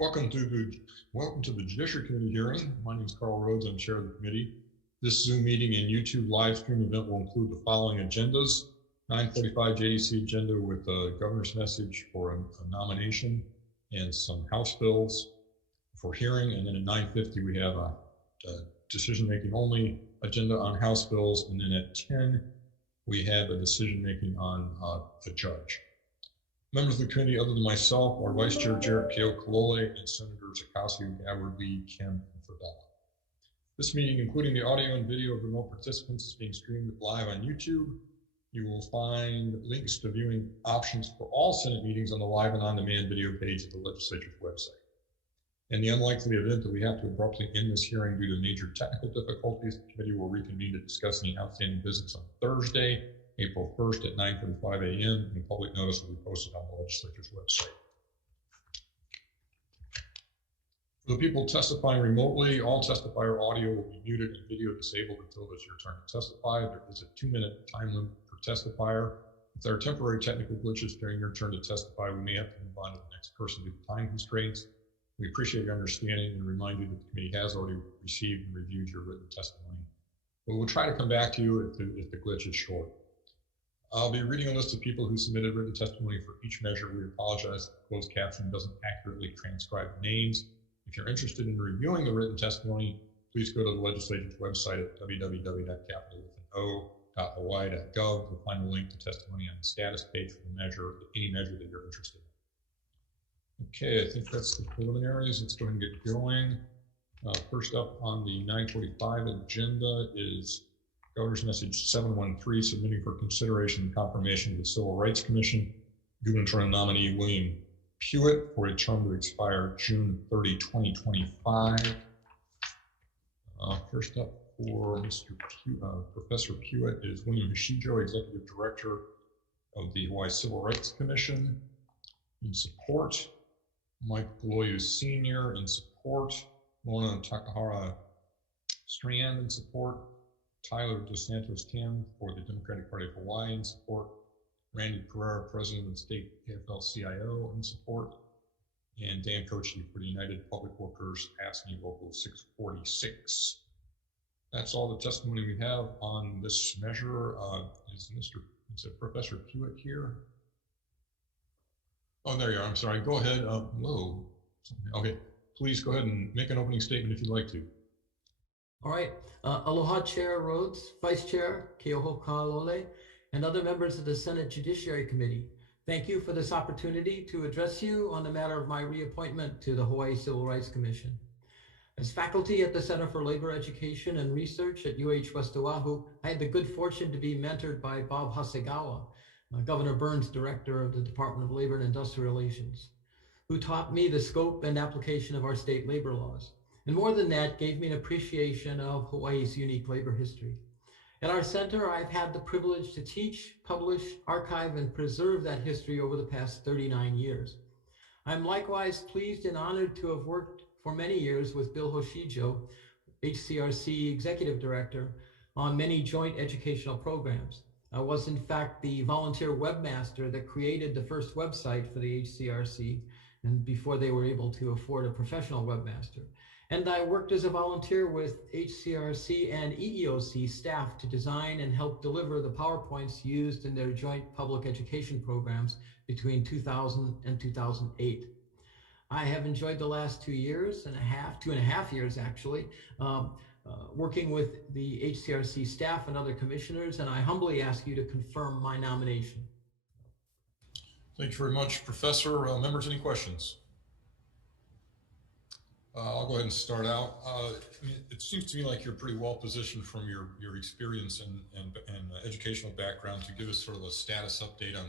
Welcome to the Judiciary Committee hearing. My name is Carl Rhodes. I'm chair of the committee. This Zoom meeting and YouTube live stream event will include the following agendas: 9:45 JDC agenda with a governor's message for a nomination and some House bills for hearing, and then at 9:50 we have a decision-making only agenda on House bills, and then at 10 we have a decision-making on a judge. Members of the committee, other than myself, are Vice Chair Jarrett Keokalole and Senators Akasi, Gabbard, Lee, Kim, and Fidel. This meeting, including the audio and video of remote participants, is being streamed live on YouTube. You will find links to viewing options for all Senate meetings on the live and on-demand video page of the legislature's website. In the unlikely event that we have to abruptly end this hearing due to major technical difficulties, the committee will reconvene to discuss any outstanding business on Thursday, April 1st at 9:45 a.m. and public notice will be posted on the legislature's website. For the people testifying remotely, all testifier audio will be muted and video disabled until it's your turn to testify. There is a 2-minute time limit per testifier. If there are temporary technical glitches during your turn to testify, we may have to move on to the next person due to time constraints. We appreciate your understanding and remind you that the committee has already received and reviewed your written testimony. But we'll try to come back to you if the glitch is short. I'll be reading a list of people who submitted written testimony for each measure. We apologize if the closed caption doesn't accurately transcribe names. If you're interested in reviewing the written testimony, please go to the legislature's website at www.capitol.hawaii.gov to find a link to testimony on the status page for the measure, any measure that you're interested in. Okay, I think that's the preliminaries. Let's go ahead and get going. First up on the 9:45 agenda is Governor's Message 713, submitting for consideration and confirmation of the Civil Rights Commission gubernatorial nominee William Pewitt for a term to expire June 30, 2025. First up for Professor Pewitt is William Hishijo, Executive Director of the Hawaii Civil Rights Commission. In support, Mike Galoyu Sr. In support, Mona Takahara Strand in support, Tyler Dos Santos Tim for the Democratic Party of Hawaii in support, Randy Pereira, President of the State AFL-CIO in support, and Dan Kochi for the United Public Workers ASME Local 646. That's all the testimony we have on this measure. Is Professor Pewitt here? Oh, there you are. I'm sorry. Go ahead. Hello. Okay. Please go ahead and make an opening statement if you'd like to. All right. Aloha, Chair Rhodes, Vice Chair Keokalole, and other members of the Senate Judiciary Committee. Thank you for this opportunity to address you on the matter of my reappointment to the Hawaii Civil Rights Commission. As faculty at the Center for Labor Education and Research at UH West Oahu, I had the good fortune to be mentored by Bob Hasegawa, Governor Burns' Director of the Department of Labor and Industrial Relations, who taught me the scope and application of our state labor laws. And more than that, gave me an appreciation of Hawaii's unique labor history. At our center, I've had the privilege to teach, publish, archive, and preserve that history over the past 39 years. I'm likewise pleased and honored to have worked for many years with Bill Hoshijo, HCRC Executive Director, on many joint educational programs. I was in fact the volunteer webmaster that created the first website for the HCRC, and before they were able to afford a professional webmaster. And I worked as a volunteer with HCRC and EEOC staff to design and help deliver the PowerPoints used in their joint public education programs between 2000 and 2008. I have enjoyed the last 2.5 years actually, working with the HCRC staff and other commissioners, and I humbly ask you to confirm my nomination. Thank you very much, Professor. Members, any questions? I'll go ahead and start out. It seems to me like you're pretty well positioned from your experience and educational background to give us sort of a status update on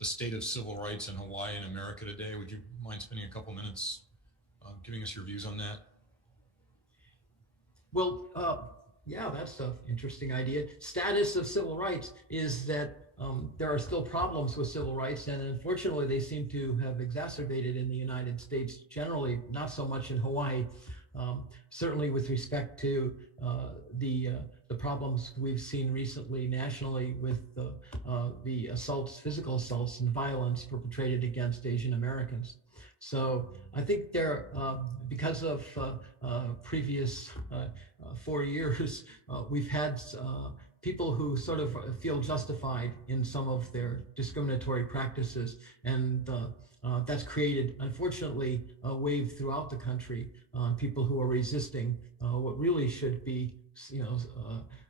the state of civil rights in Hawaii and America today. Would you mind spending a couple minutes giving us your views on that? Well, yeah, that's an interesting idea. Status of civil rights is that there are still problems with civil rights, and unfortunately they seem to have exacerbated in the United States generally, not so much in Hawaii. Certainly with respect to the problems we've seen recently nationally with the assaults, physical assaults and violence perpetrated against Asian Americans. So I think there, because of previous 4 years, we've had people who sort of feel justified in some of their discriminatory practices, and that's created, unfortunately, a wave throughout the country on people who are resisting what really should be,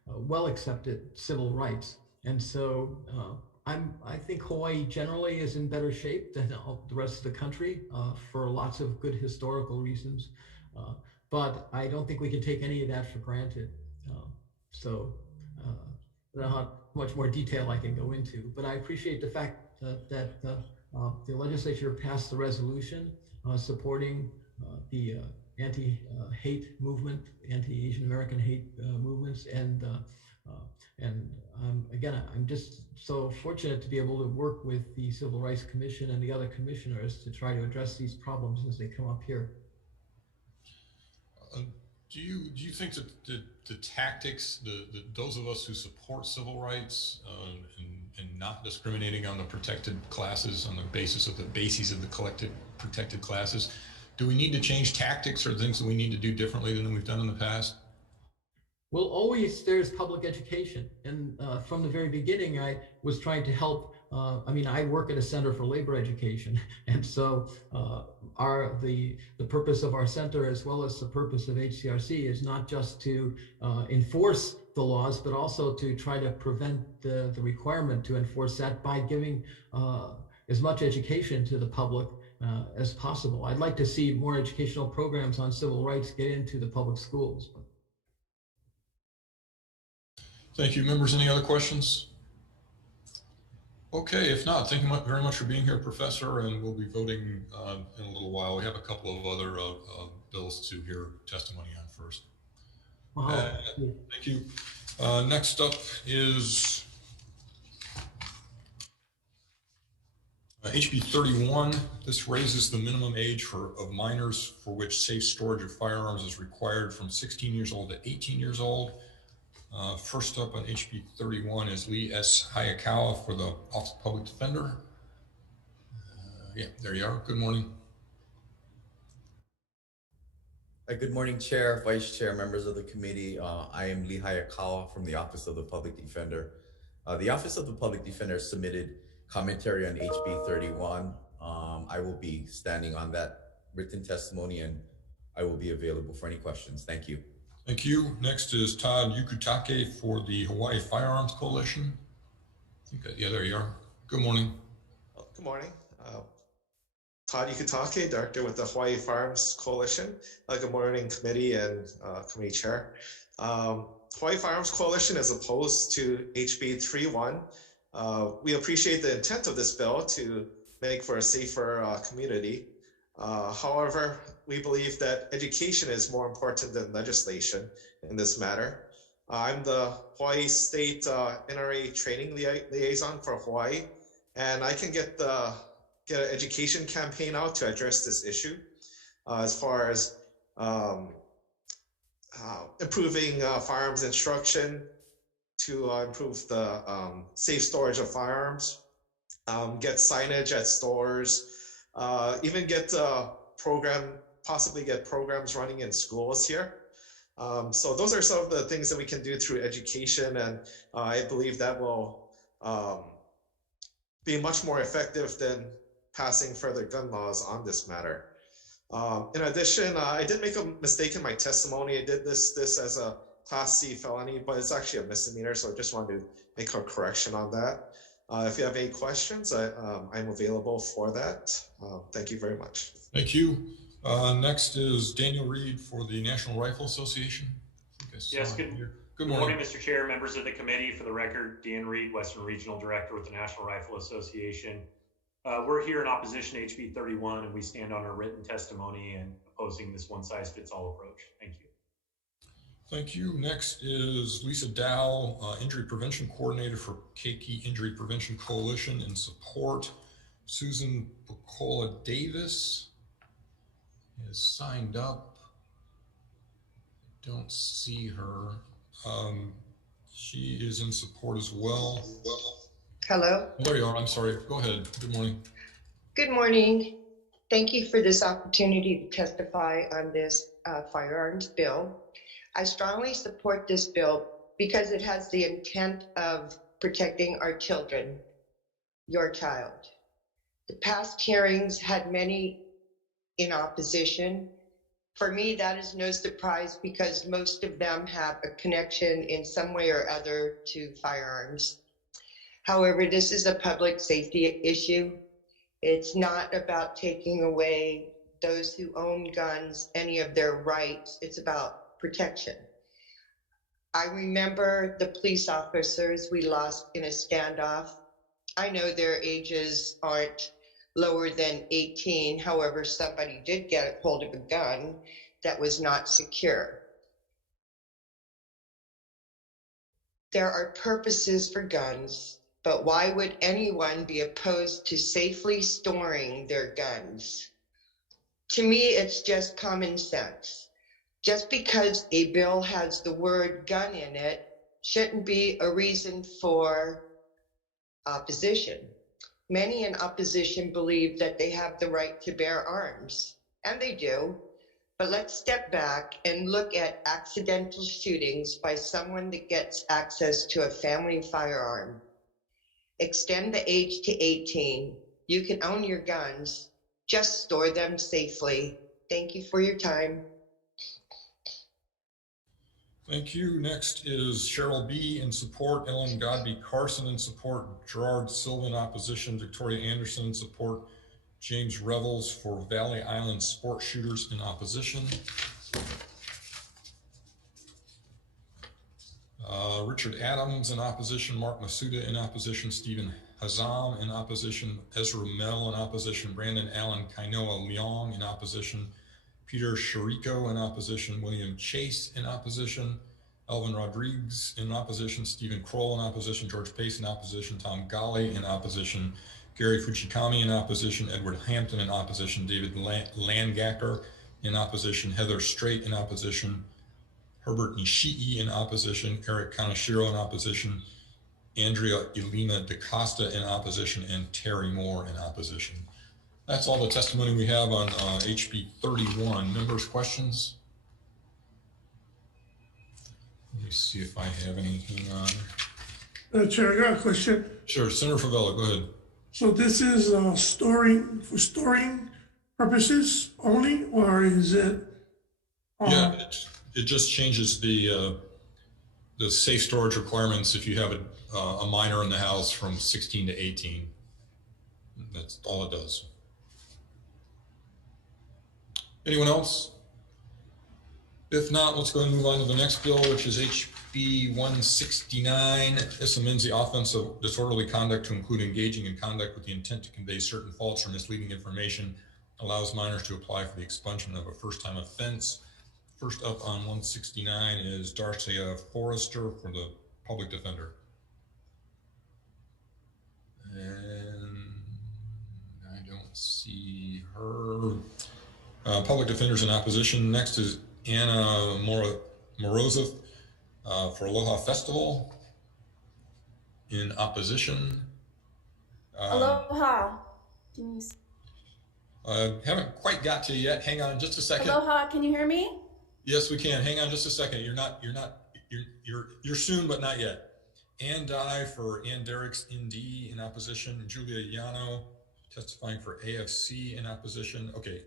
well accepted civil rights. And so I think Hawaii generally is in better shape than the rest of the country for lots of good historical reasons. Uh, but I don't think we can take any of that for granted. So I don't know how much more detail I can go into, but I appreciate the fact that the legislature passed the resolution supporting the anti-hate movement, anti-Asian American hate movements, and again, I'm just so fortunate to be able to work with the Civil Rights Commission and the other commissioners to try to address these problems as they come up here. Do you think that the tactics, those of us who support civil rights and not discriminating on the protected classes on the basis of the collective protected classes, do we need to change tactics or things that we need to do differently than we've done in the past? Well, always there's public education. And from the very beginning, I was trying to help. I work at a Center for Labor Education. And so the purpose of our center, as well as the purpose of HCRC, is not just to enforce the laws, but also to try to prevent the requirement to enforce that by giving as much education to the public as possible. I'd like to see more educational programs on civil rights get into the public schools. Thank you. Members, any other questions? Okay, if not, thank you very much for being here, Professor, and we'll be voting in a little while. We have a couple of other bills to hear testimony on first. Thank you. Next up is HB 31. This raises the minimum age of minors for which safe storage of firearms is required from 16 years old to 18 years old. First up on HB 31 is Lee S. Hayakawa for the Office of Public Defender. Yeah, there you are. Good morning. Good morning, Chair, Vice Chair, members of the committee. I am Lee Hayakawa from the Office of the Public Defender. The Office of the Public Defender submitted commentary on HB 31. I will be standing on that written testimony, and I will be available for any questions. Thank you. Thank you. Next is Todd Yukutake for the Hawaii Firearms Coalition. Yeah, there you are. Good morning. Well, good morning. Todd Yukutake, Director with the Hawaii Firearms Coalition. Good morning, committee and committee chair. Hawaii Firearms Coalition is opposed to HB 31. We appreciate the intent of this bill to make for a safer community. However, we believe that education is more important than legislation in this matter. I'm the Hawaii State NRA Training Liaison for Hawaii, and I can get an education campaign out to address this issue as far as improving firearms instruction to improve the safe storage of firearms, get signage at stores, even possibly get programs running in schools here. So those are some of the things that we can do through education, and I believe that will be much more effective than passing further gun laws on this matter. In addition, I did make a mistake in my testimony. I did this as a Class C felony, but it's actually a misdemeanor, so I just wanted to make a correction on that. If you have any questions, I'm available for that. Thank you very much. Thank you. Next is Daniel Reed for the National Rifle Association. Yes, good morning, Mr. Chair, members of the committee. For the record, Dan Reed, Western Regional Director with the National Rifle Association. We're here in opposition to HB 31, and we stand on our written testimony and opposing this one-size-fits-all approach. Thank you. Thank you. Next is Lisa Dow, Injury Prevention Coordinator for Keiki Injury Prevention Coalition in support. Susan Picola Davis is signed up. I don't see her. She is in support as well. Hello. There you are. I'm sorry. Go ahead. Good morning. Good morning. Thank you for this opportunity to testify on this firearms bill. I strongly support this bill because it has the intent of protecting our children, your child. The past hearings had many in opposition. For me, that is no surprise because most of them have a connection in some way or other to firearms. However, this is a public safety issue. It's not about taking away those who own guns, any of their rights. It's about protection. I remember the police officers we lost in a standoff. I know their ages aren't lower than 18. However, somebody did get a hold of a gun that was not secure. There are purposes for guns, but why would anyone be opposed to safely storing their guns? To me, it's just common sense. Just because a bill has the word gun in it shouldn't be a reason for opposition. Many in opposition believe that they have the right to bear arms, and they do. But let's step back and look at accidental shootings by someone that gets access to a family firearm. Extend the age to 18. You can own your guns. Just store them safely. Thank you for your time. Thank you. Next is Cheryl B. in support, Ellen Godby Carson in support, Gerard Silva in opposition, Victoria Anderson in support, James Revels for Valley Island Sport Shooters in opposition. Richard Adams in opposition, Mark Masuda in opposition, Stephen Hazam in opposition, Ezra Mell in opposition, Brandon Allen Kainoa Leong in opposition, Peter Shiriko in opposition, William Chase in opposition, Alvin Rodriguez in opposition, Stephen Kroll in opposition, George Pace in opposition, Tom Ghali in opposition, Gary Fujikami in opposition, Edward Hampton in opposition, David Langacker in opposition, Heather Strait in opposition, Herbert Nishii in opposition, Eric Kaneshiro in opposition, Andrea Elena DaCosta in opposition, and Terry Moore in opposition. That's all the testimony we have on HB 31. Members, questions? Let me see if I have anything on. Chair, I got a question. Sure, Senator Favela, go ahead. So this is storing purposes only, or is it? Yeah, it just changes the safe storage requirements if you have a minor in the house from 16 to 18. That's all it does. Anyone else? If not, let's go ahead and move on to the next bill, which is HB 169. This amends the offense of disorderly conduct to include engaging in conduct with the intent to convey certain false or misleading information, allows minors to apply for the expunsion of a first-time offense. First up on 169 is Darcia Forrester for the public defender. And I don't see her. Public defenders in opposition. Next is Anna Morozov for Aloha Festival in opposition. Aloha. Haven't quite got to you yet. Hang on just a second. Aloha, can you hear me? Yes, we can. Hang on just a second. You're soon, but not yet. Ann Dye for Ann Derricks ND in opposition. Julia Yano testifying for AFC in opposition. Okay.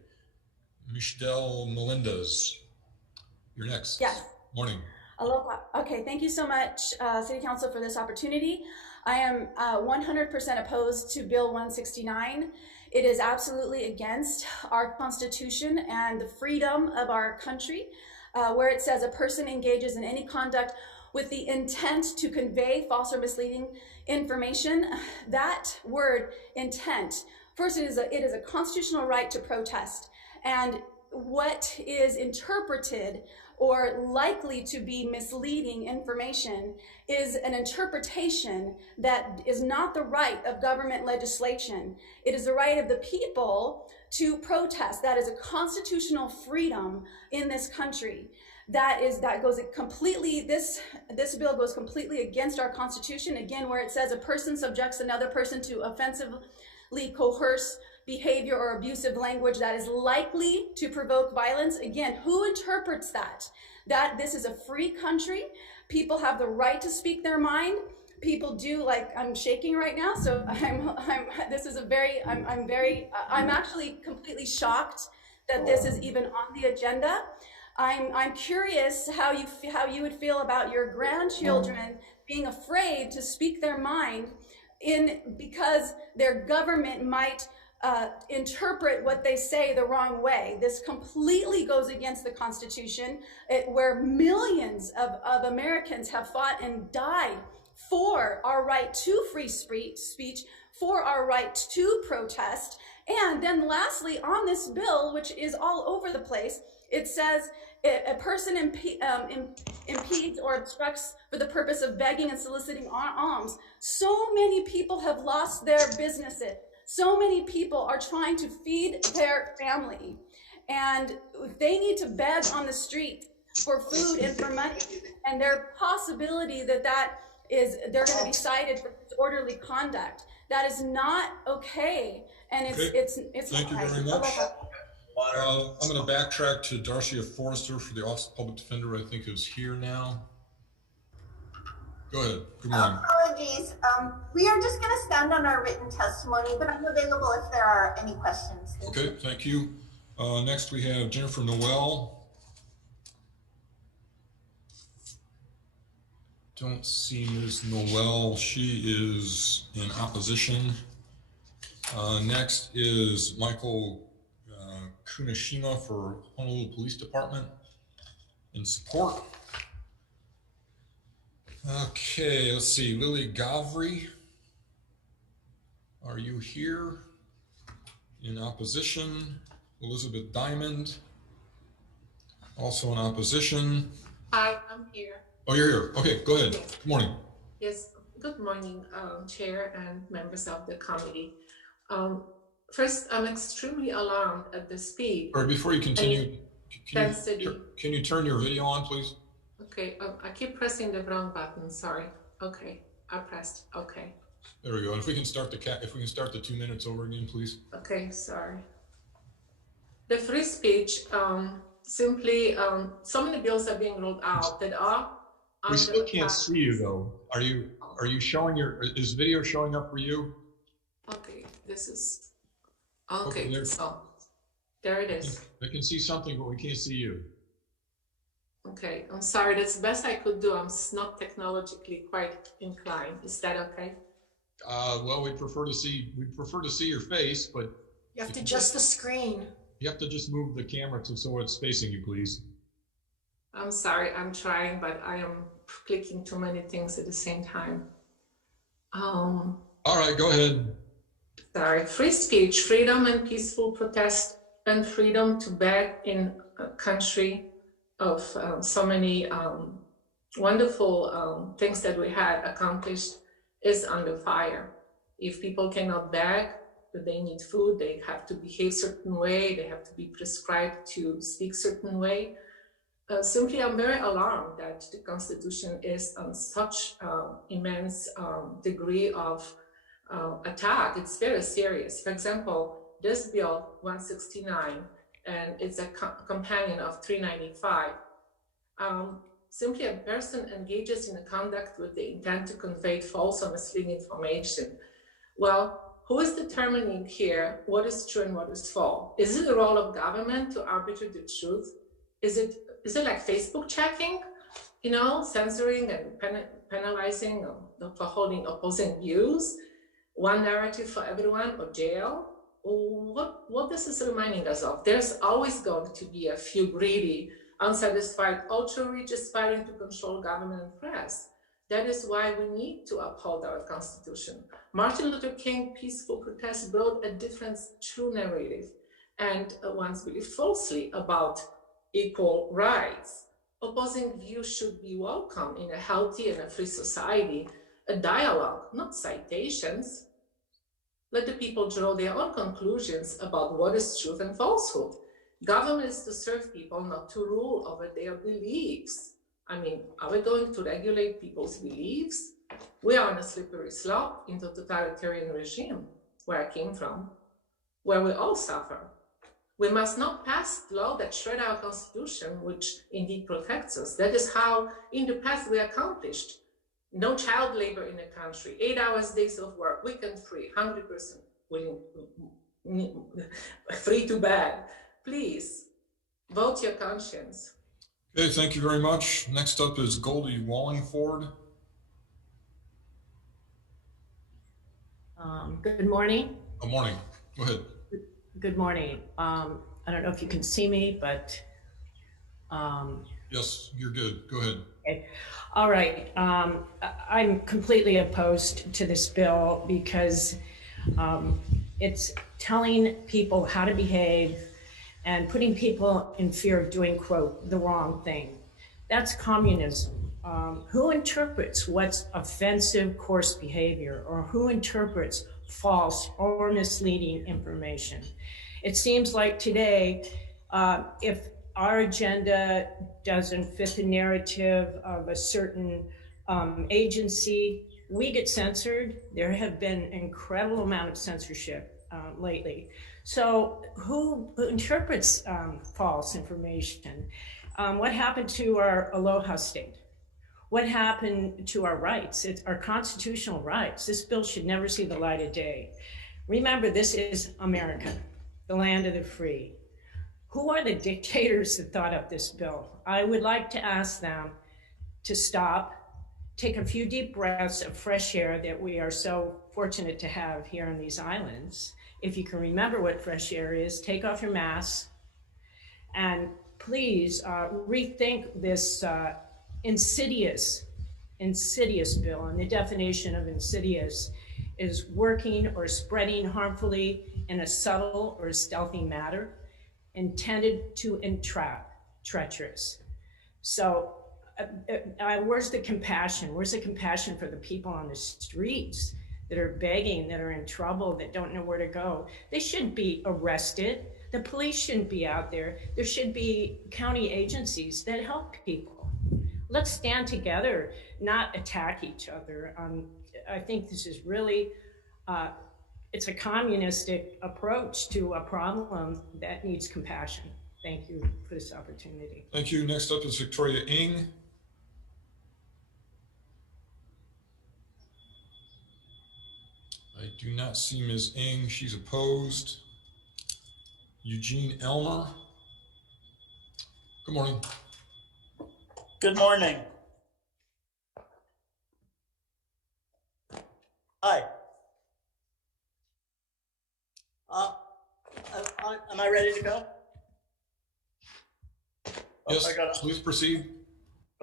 Michelle Melendez, you're next. Yes. Morning. Aloha. Okay, thank you so much, City Council, for this opportunity. I am 100% opposed to Bill 169. It is absolutely against our Constitution and the freedom of our country, where it says a person engages in any conduct with the intent to convey false or misleading information. That word, intent, first, it is a constitutional right to protest. And what is interpreted or likely to be misleading information is an interpretation that is not the right of government legislation. It is the right of the people to protest. That is a constitutional freedom in this country. This bill goes completely against our Constitution, again, where it says a person subjects another person to offensively coerce, behavior or abusive language that is likely to provoke violence. Again, who interprets that? That this is a free country. People have the right to speak their mind. People do, like, I'm shaking right now, so I'm actually completely shocked that this is even on the agenda. I'm curious how you would feel about your grandchildren being afraid to speak their mind because their government might interpret what they say the wrong way. This completely goes against the Constitution, where millions of Americans have fought and died for our right to free speech, for our right to protest. And then lastly, on this bill, which is all over the place, it says a person impedes or obstructs for the purpose of begging and soliciting alms. So many people have lost their businesses. So many people are trying to feed their family. And they need to beg on the street for food and for money. And there's possibility that they're going to be cited for disorderly conduct. That is not okay. And it's Thank you very much. I'm going to backtrack to Darcia Forrester for the Office of Public Defender. I think is here now. Go ahead. Good morning. Apologies. We are just going to stand on our written testimony, but I'm available if there are any questions. Okay, thank you. Next we have Jennifer Noel. Don't see Ms. Noel. She is in opposition. Next is Michael Kunishima for Honolulu Police Department in support. Okay, let's see. Lily Gavri, are you here? In opposition. Elizabeth Diamond, also in opposition. Hi, I'm here. Oh, you're here. Okay, go ahead. Yes. Good morning. Yes, good morning, Chair and members of the committee. First, I'm extremely alarmed at the speed. All right, before you continue, can you turn your video on, please? Okay, I keep pressing the wrong button. Sorry. Okay, I pressed. Okay. There we go. And if we can start the 2 minutes over again, please. Okay, sorry. The free speech, simply, so many bills are being rolled out that are. We still can't see you though. Are you showing is video showing up for you? Okay, this is, okay, so there it is. I can see something, but we can't see you. Okay, I'm sorry, that's the best I could do. I'm not technologically quite inclined. Is that okay? Well, we prefer to see your face, but you have to adjust the screen. You have to just move the camera so it's facing you, please. I'm sorry, I'm trying, but I am clicking too many things at the same time. All right, go ahead. Sorry, free speech, freedom and peaceful protest, and freedom to beg in a country of so many wonderful things that we had accomplished is under fire. If people cannot beg, they need food, they have to behave certain way, they have to be prescribed to speak certain way. Simply, I'm very alarmed that the Constitution is on such immense degree of attack. It's very serious. For example, this bill 169, and it's a companion of 395. Simply, a person engages in a conduct with the intent to convey false or misleading information. Well, who is determining here what is true and what is false? Is it the role of government to arbitrate the truth? Is it like Facebook checking, censoring and penalizing for holding opposing views? One narrative for everyone, or jail? What this is reminding us of? There's always going to be a few greedy, unsatisfied, ultra-rich aspiring to control government and press. That is why we need to uphold our Constitution. Martin Luther King peaceful protest brought a different true narrative, and once believed falsely about equal rights. Opposing views should be welcome in a healthy and a free society, a dialogue, not citations. Let the people draw their own conclusions about what is truth and falsehood. Government is to serve people, not to rule over their beliefs. I mean, are we going to regulate people's beliefs? We are on a slippery slope into totalitarian regime, where I came from. where we all suffer. We must not pass law that shred our Constitution, which indeed protects us. That is how in the past we accomplished no child labor in the country, 8 hours days of work, weekend free, 100% free to bed. Please vote your conscience. Okay, thank you very much. Next up is Goldie Wallingford. Good morning. Good morning. Go ahead. Good morning. I don't know if you can see me, but. Yes, you're good. Go ahead. Okay. All right. I'm completely opposed to this bill because it's telling people how to behave and putting people in fear of doing, quote, the wrong thing. That's communism. Who interprets what's offensive coarse behavior, or who interprets false or misleading information? It seems like today, if our agenda doesn't fit the narrative of a certain agency, we get censored. There have been an incredible amount of censorship lately. So who interprets false information? What happened to our Aloha State? What happened to our rights? It's our constitutional rights. This bill should never see the light of day. Remember, this is America, the land of the free. Who are the dictators that thought up this bill? I would like to ask them to stop, take a few deep breaths of fresh air that we are so fortunate to have here on these islands. If you can remember what fresh air is, take off your masks, and please rethink this insidious bill. And the definition of insidious is working or spreading harmfully in a subtle or stealthy manner, intended to entrap, treacherous. So where's the compassion? Where's the compassion for the people on the streets that are begging, that are in trouble, that don't know where to go? They shouldn't be arrested. The police shouldn't be out there. There should be county agencies that help people. Let's stand together, not attack each other. I think this is really, it's a communistic approach to a problem that needs compassion. Thank you for this opportunity. Thank you. Next up is Victoria Ng. I do not see Ms. Ng. She's opposed. Eugene Elmer. Good morning. Good morning. Hi. Am I ready to go? Yes, please proceed.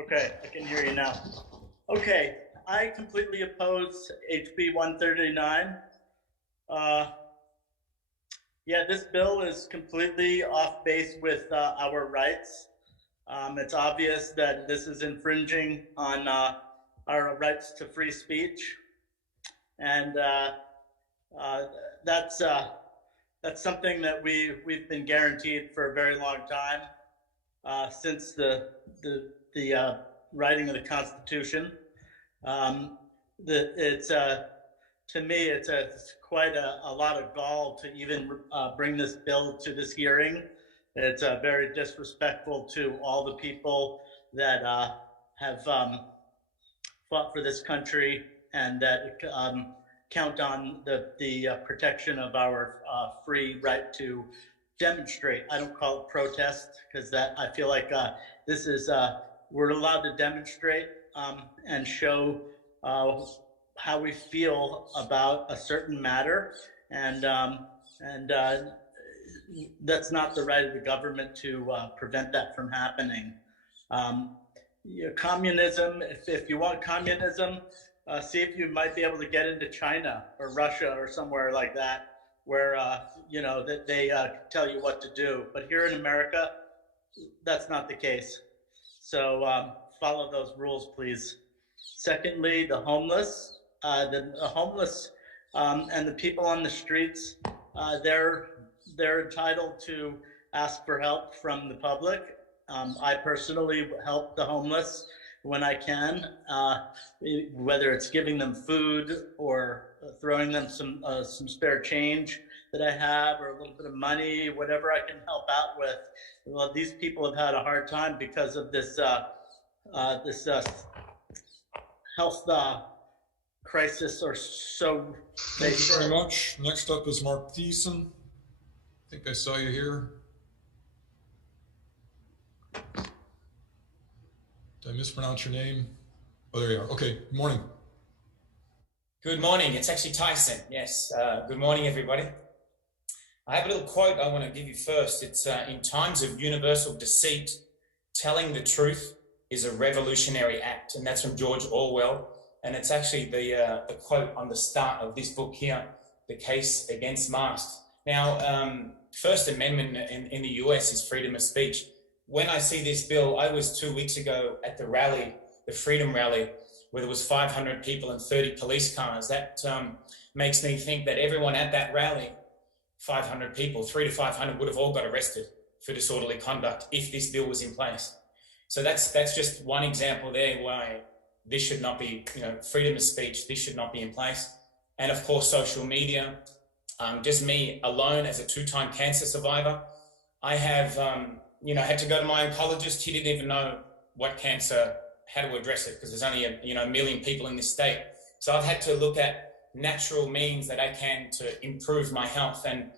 Okay, I can hear you now. Okay, I completely oppose HB 139. Yeah, this bill is completely off base with our rights. It's obvious that this is infringing on our rights to free speech, and that's something that we've been guaranteed for a very long time, since the writing of the Constitution. To me, it's quite a lot of gall to even bring this bill to this hearing. It's very disrespectful to all the people that have fought for this country and that count on the protection of our free right to demonstrate. I don't call it protest, because that I feel like this is we're allowed to demonstrate and show how we feel about a certain matter, and that's not the right of the government to prevent that from happening. Communism, if you want communism, see if you might be able to get into China or Russia or somewhere like that, where that they tell you what to do. But here in America, that's not the case. So follow those rules, please. Secondly, the homeless, and the people on the streets, they're entitled to ask for help from the public. I personally help the homeless when I can, whether it's giving them food or throwing them some spare change. that I have, or a little bit of money, whatever I can help out with. Well, these people have had a hard time because of this health crisis, or so. Thank you very much. Next up is Mark Thiessen. I think I saw you here. Did I mispronounce your name? Oh, there you are. Okay, good morning. Good morning. It's actually Tyson. Yes. Good morning, everybody. I have a little quote I want to give you first. It's in times of universal deceit, telling the truth is a revolutionary act. And that's from George Orwell. And it's actually the quote on the start of this book here, The Case Against Masks. Now, First Amendment in the US is freedom of speech. When I see this bill, I was 2 weeks ago at the rally, the Freedom Rally, where there was 500 people and 30 police cars. That makes me think that everyone at that rally, 500 people, 300 to 500, would have all got arrested for disorderly conduct if this bill was in place. So that's just one example there why this should not be, freedom of speech, this should not be in place. And of course, social media. Just me alone as a 2-time cancer survivor, I have, had to go to my oncologist. He didn't even know what cancer, how to address it, because there's only a million people in this state. So I've had to look at natural means that I can to improve my health, and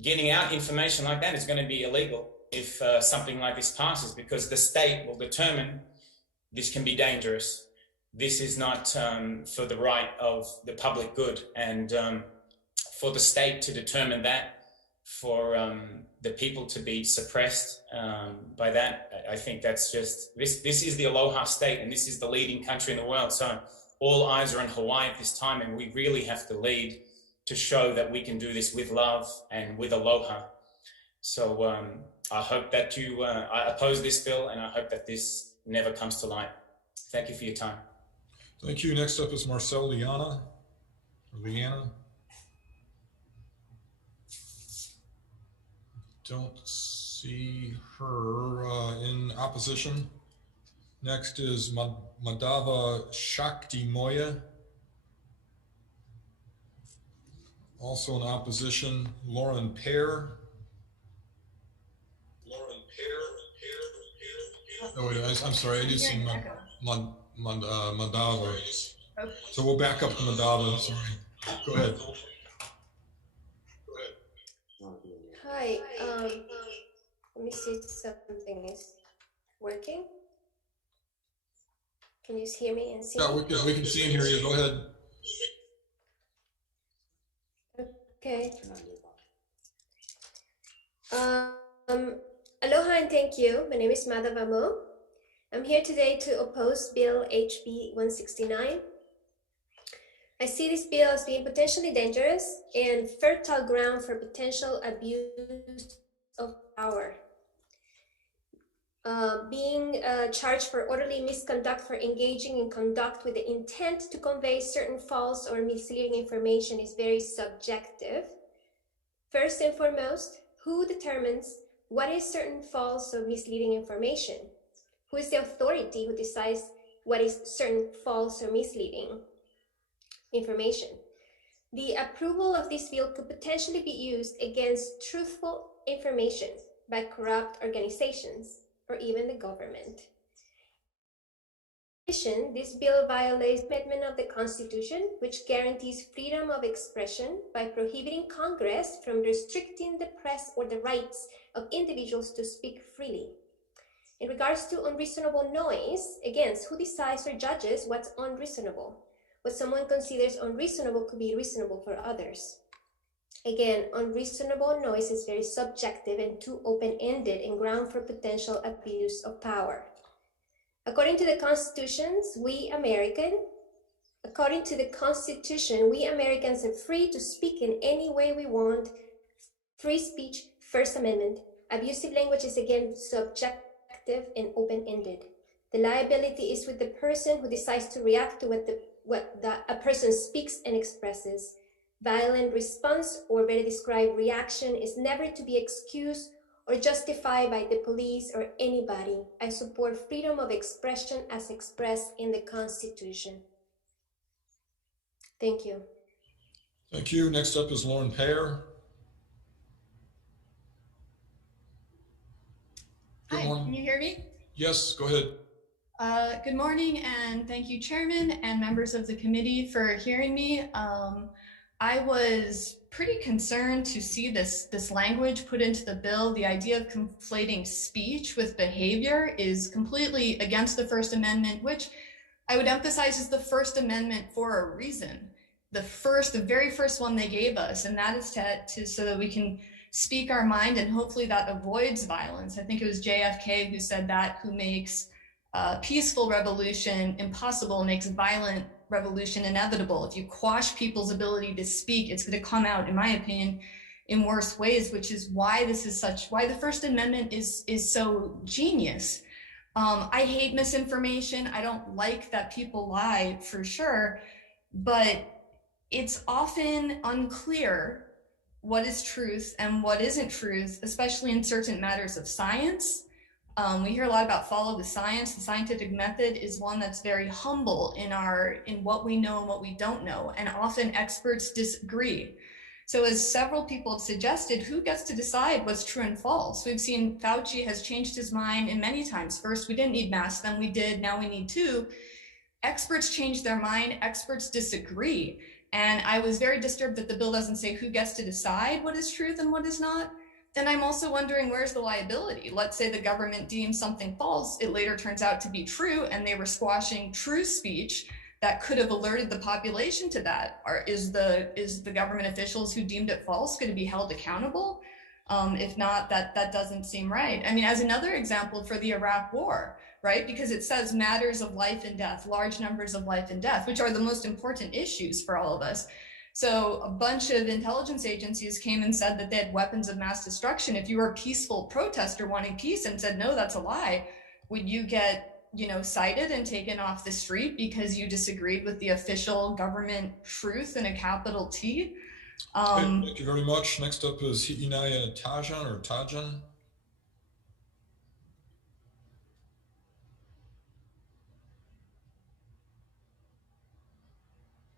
getting out information like that is going to be illegal if something like this passes, because the state will determine this can be dangerous. This is not for the right of the public good, and for the state to determine that, for the people to be suppressed by that, I think that's just, this is the Aloha state, and this is the leading country in the world. So all eyes are on Hawaii at this time, and we really have to lead to show that we can do this with love and with aloha. So I hope that I oppose this bill, and I hope that this never comes to light. Thank you for your time. Thank you. Next up is Marcel Liana. Don't see her in opposition. Next is Madhava Shakti Moya. Also in opposition, Lauren Pear. Oh, wait, I'm sorry, I did see Madhava. So we'll back up to Madhava, sorry. Go ahead. Hi, let me see if something is working. Can you hear me and see me? Yeah, we can see and hear you. Go ahead. Okay. Aloha and thank you. My name is Madhava Mo. I'm here today to oppose Bill HB 169. I see this bill as being potentially dangerous and fertile ground for potential abuse of power. Being charged for orderly misconduct for engaging in conduct with the intent to convey certain false or misleading information is very subjective. First and foremost, who determines what is certain false or misleading information? Who is the authority who decides what is certain false or misleading information? The approval of this bill could potentially be used against truthful information by corrupt organizations or even the government. In addition, this bill violates the amendment of the Constitution, which guarantees freedom of expression by prohibiting Congress from restricting the press or the rights of individuals to speak freely. In regards to unreasonable noise, again, who decides or judges what's unreasonable? What someone considers unreasonable could be reasonable for others. Again, unreasonable noise is very subjective and too open-ended and ground for potential abuse of power. According to the Constitution, we Americans are free to speak in any way we want. Free speech, First Amendment. Abusive language is again subjective and open-ended. The liability is with the person who decides to react to what a person speaks and expresses. Violent response, or better described, reaction, is never to be excused or justified by the police or anybody. I support freedom of expression as expressed in the Constitution. Thank you. Thank you. Next up is Lauren Payer. Good Hi, morning. can you hear me? Yes, go ahead. Good morning, and thank you, Chairman and members of the committee, for hearing me. I was pretty concerned to see this language put into the bill. The idea of conflating speech with behavior is completely against the First Amendment, which I would emphasize is the First Amendment for a reason. The very first one they gave us, and that is to so that we can speak our mind, and hopefully that avoids violence. I think it was JFK who said that, who makes peaceful revolution impossible, makes violent revolution inevitable. If you quash people's ability to speak, it's going to come out, in my opinion, in worse ways, which is why why the First Amendment is so genius. I hate misinformation. I don't like that people lie, for sure, but it's often unclear what is truth and what isn't truth, especially in certain matters of science. We hear a lot about follow the science. The scientific method is one that's very humble in what we know and what we don't know, and often experts disagree. So as several people have suggested, who gets to decide what's true and false? We've seen Fauci has changed his mind in many times. First, we didn't need masks, then we did, now we need two. Experts change their mind, experts disagree. And I was very disturbed that the bill doesn't say who gets to decide what is truth and what is not. And I'm also wondering, where's the liability? Let's say the government deems something false, it later turns out to be true, and they were squashing true speech that could have alerted the population to that. Is the government officials who deemed it false going to be held accountable? If not, that doesn't seem right. I mean, as another example for the Iraq War, right? Because it says matters of life and death, large numbers of life and death, which are the most important issues for all of us. So a bunch of intelligence agencies came and said that they had weapons of mass destruction. If you were a peaceful protester wanting peace and said, no, that's a lie, would you get, cited and taken off the street because you disagreed with the official government truth in a capital T? Thank you very much. Next up is Hi'inaya Tajan.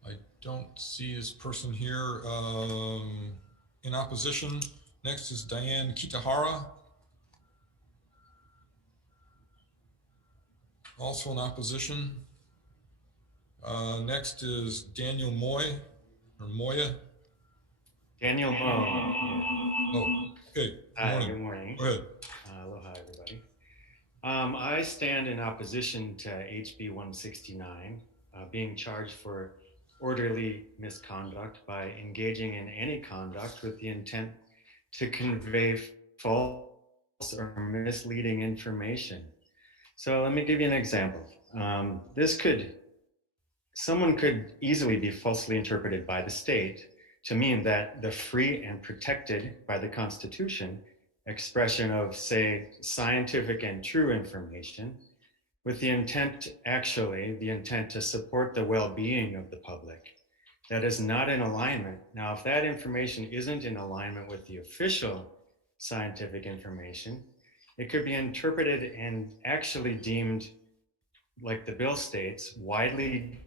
I don't see his person here. In opposition, next is Diane Kitahara. Also in opposition. Next is Daniel Moy, or Moya. Daniel Mo. Oh, okay. Good morning. Go ahead. Aloha, everybody. I stand in opposition to HB 169, being charged for orderly misconduct by engaging in any conduct with the intent to convey false or misleading information. So let me give you an example. Someone could easily be falsely interpreted by the state to mean that the free and protected by the Constitution expression of, say, scientific and true information with the intent to support the well-being of the public, that is not in alignment. Now, if that information isn't in alignment with the official scientific information, it could be interpreted and actually deemed, like the bill states, widely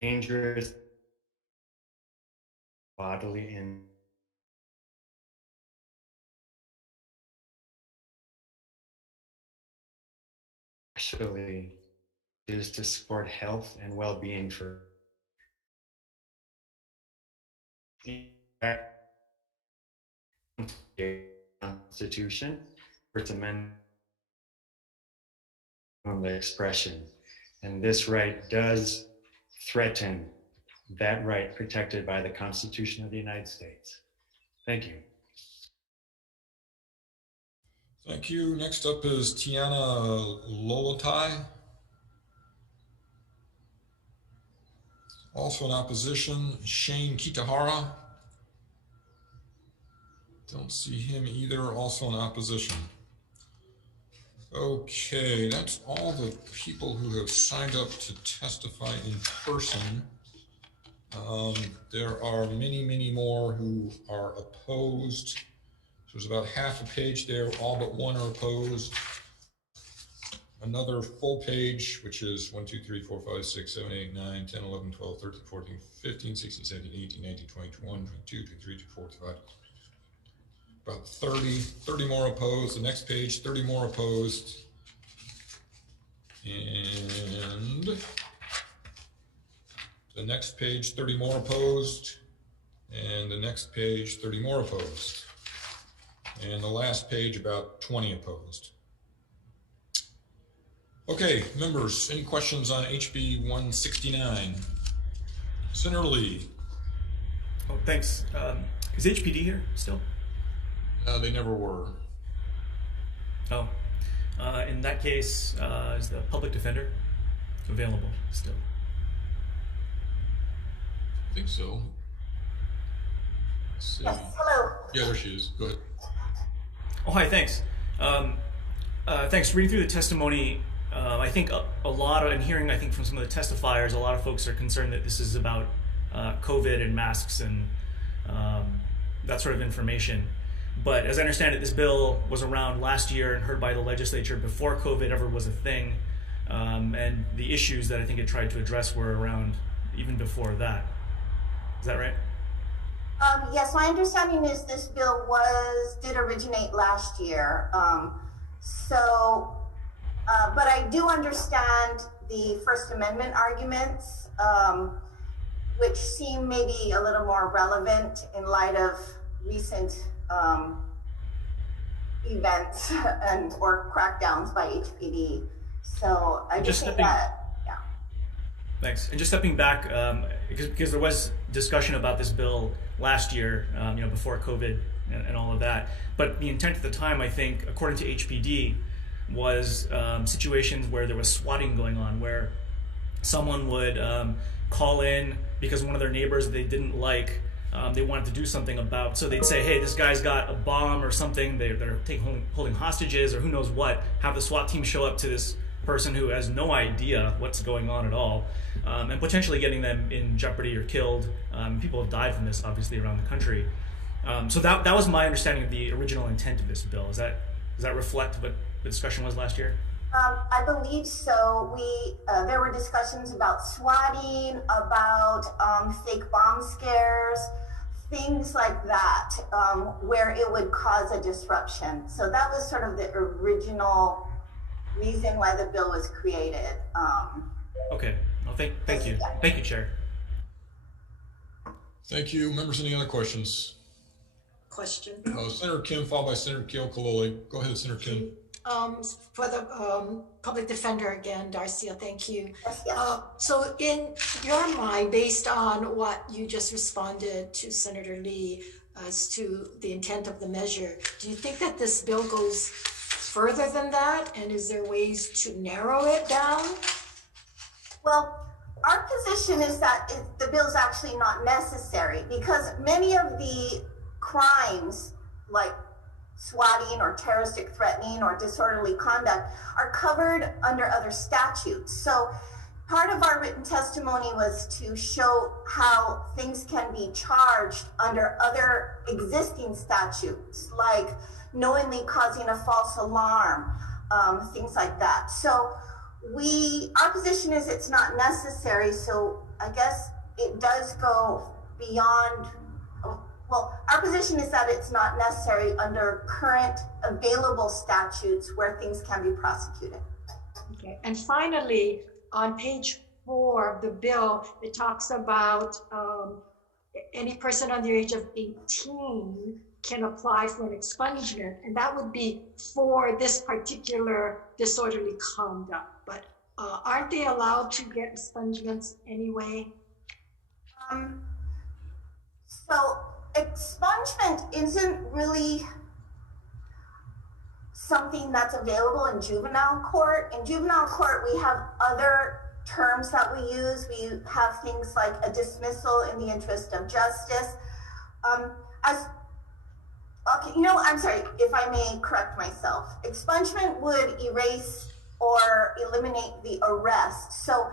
dangerous bodily and actually is to support health and well-being for Constitution, First Amendment on the expression, and this right does threaten that right protected by the Constitution of the United States. Thank you. Thank you. Next up is Tiana Lolotai. Also in opposition, Shane Kitahara. Don't see him either, also in opposition. Okay, that's all the people who have signed up to testify in person. There are many, many more who are opposed. There's about half a page there, all but one are opposed. another full page, which is 1, 2, 3, 4, 5, 6, 7, 8, 9, 10, 11, 12, 13, 14, 15, 16, 17, 18, 19, 20, 21, 22, 23, 24, 25. About 30 more opposed. The next page, 30 more opposed. And the next page, 30 more opposed. And the next page, 30 more opposed. And the last page, about 20 opposed. Okay, members, any questions on HB 169? Senator Lee. Oh, thanks. Is HPD here still? They never were. Oh, in that case, is the public defender available still? I think so. Let's see. Yes, hello. Yeah, there she is. Go ahead. Oh, hi, thanks. Thanks. Reading through the testimony, I think a lot of, and hearing, I think from some of the testifiers, a lot of folks are concerned that this is about COVID and masks and that sort of information. But as I understand it, this bill was around last year and heard by the legislature before COVID ever was a thing. And the issues that I think it tried to address were around even before that. Is that right? Yes, my understanding is this bill did originate last year. But I do understand the First Amendment arguments, which seem maybe a little more relevant in light of recent events or crackdowns by HPD. So I just think that, yeah. Thanks. And just stepping back, because there was discussion about this bill last year, before COVID and all of that. But the intent at the time, I think, according to HPD, was situations where there was swatting going on, where someone would call in because one of their neighbors they didn't like, they wanted to do something about. So they'd say, hey, this guy's got a bomb or something, they're holding hostages or who knows what, have the SWAT team show up to this person who has no idea what's going on at all, and potentially getting them in jeopardy or killed. People have died from this, obviously, around the country. So that was my understanding of the original intent of this bill. Does that reflect what the discussion was last year? I believe so. There were discussions about swatting, about fake bomb scares, things like that, where it would cause a disruption. So that was sort of the original reason why the bill was created. Okay. Well, thank you. Thank you, Chair. Thank you. Members, any other questions? Question. Senator Kim, followed by Senator Keokalole. Go ahead, Senator Kim. For the public defender again, Darcia, thank you. So in your mind, based on what you just responded to Senator Lee as to the intent of the measure, do you think that this bill goes further than that? And is there ways to narrow it down? Well, our position is that the bill is actually not necessary because many of the crimes like swatting or terroristic threatening or disorderly conduct are covered under other statutes. So part of our written testimony was to show how things can be charged under other existing statutes, like knowingly causing a false alarm, things like that. So our position is it's not necessary. So I guess it does go beyond. Well, our position is that it's not necessary under current available statutes where things can be prosecuted. Okay, and finally, on page 4 of the bill, it talks about any person under the age of 18 can apply for an expungement, and that would be for this particular disorderly conduct. But aren't they allowed to get expungements anyway? So expungement isn't really something that's available in juvenile court. In juvenile court, we have other terms that we use. We have things like a dismissal in the interest of justice. I'm sorry, if I may correct myself. Expungement would erase or eliminate the arrest. So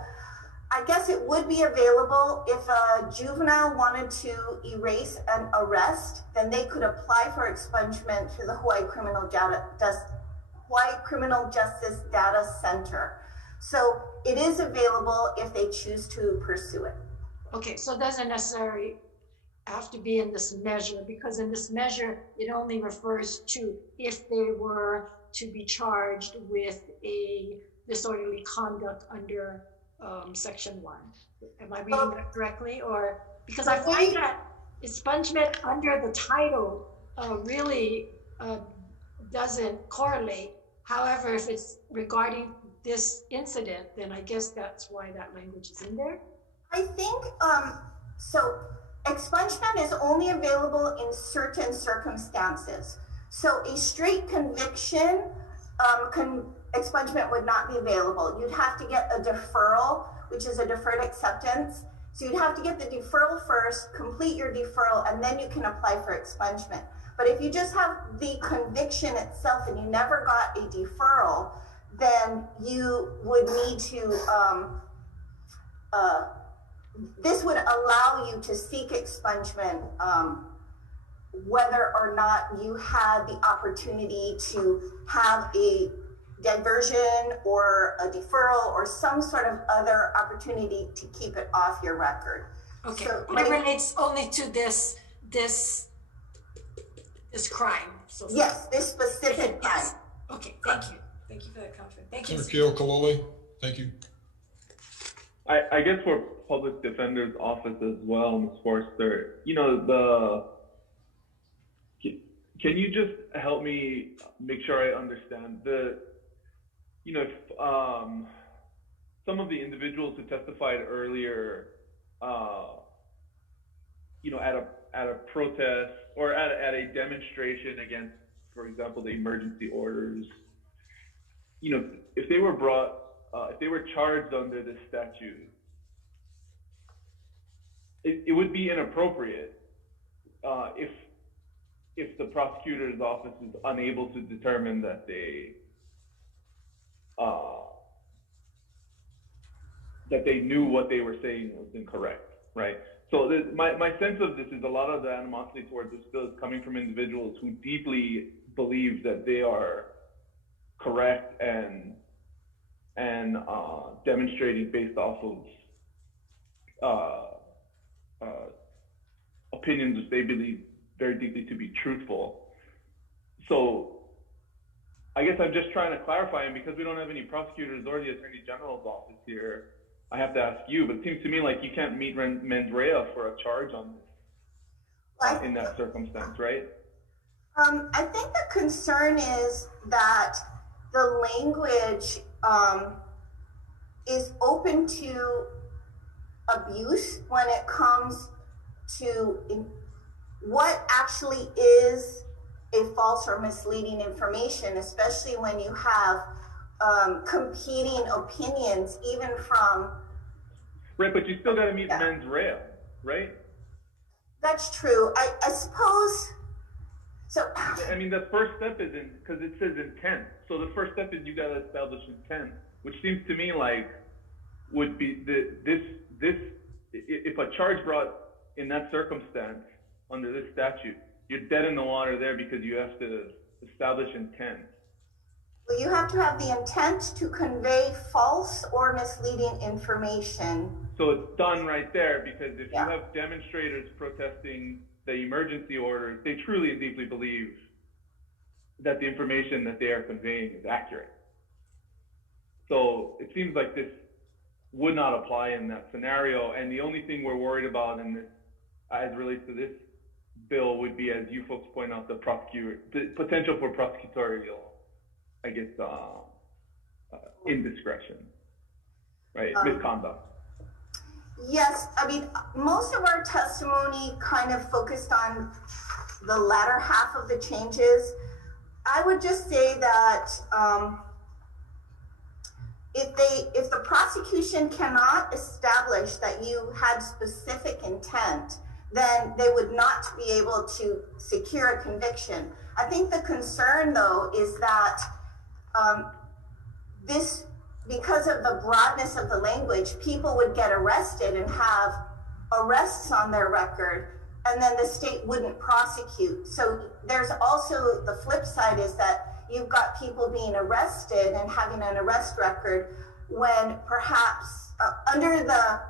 I guess it would be available if a juvenile wanted to erase an arrest, then they could apply for expungement through the Hawaii Criminal Hawaii Criminal Justice Data Center. So it is available if they choose to pursue it. Okay, so it doesn't necessarily have to be in this measure, because in this measure, it only refers to if they were to be charged with a disorderly conduct under section 1. Am I reading that correctly? Or because I find that expungement under the title really doesn't correlate. However, if it's regarding this incident, then I guess that's why that language is in there. I think, so expungement is only available in certain circumstances. So a straight conviction, expungement would not be available. You'd have to get a deferral, which is a deferred acceptance. So you'd have to get the deferral first, complete your deferral, and then you can apply for expungement. But if you just have the conviction itself and you never got a deferral, then you would need to, this would allow you to seek expungement whether or not you had the opportunity to have a diversion or a deferral or some sort of other opportunity to keep it off your record. Okay, so, it relates only to this crime. So yes, this specific crime. Yes. Okay, thank you. Thank you for that comment. Thank you. Senator Keokalole, thank you. I guess for Public Defender's Office as well, Ms. Forster, you know, can you just help me make sure I understand you know, if some of the individuals who testified earlier, you know, at a protest or at a demonstration against, for example, the emergency orders, you know, if they were if they were charged under this statute, it would be inappropriate if the prosecutor's office is unable to determine that they knew what they were saying was incorrect, right? So my sense of this is a lot of the animosity towards this bill is coming from individuals who deeply believe that they are correct and demonstrating based off of opinions which they believe very deeply to be truthful. So I guess I'm just trying to clarify, and because we don't have any prosecutors or the Attorney General's office here, I have to ask you, but it seems to me like you can't meet mens rea for a charge on this in that circumstance, right? I think the concern is that the language is open to abuse when it comes to what actually is a false or misleading information, especially when you have competing opinions, even from... Right, but you still got to meet mens rea, right? That's true. I suppose... So, I mean, the first step is because it says intent. So the first step is you got to establish intent, which seems to me like would be if a charge brought in that circumstance under this statute, you're dead in the water there because you have to establish intent. Well, you have to have the intent to convey false or misleading information. So it's done right there, because if you have demonstrators protesting the emergency orders, they truly and deeply believe that the information that they are conveying is accurate. So it seems like this would not apply in that scenario. And the only thing we're worried about in this, as relates to this bill, would be, as you folks point out, the potential for prosecutorial, I guess, indiscretion, right? Misconduct. Yes, I mean, most of our testimony kind of focused on the latter half of the changes. I would just say that if the prosecution cannot establish that you had specific intent, then they would not be able to secure a conviction. I think the concern, though, is that because of the broadness of the language, people would get arrested and have arrests on their record, and then the state wouldn't prosecute. So there's also the flip side, is that you've got people being arrested and having an arrest record when perhaps under the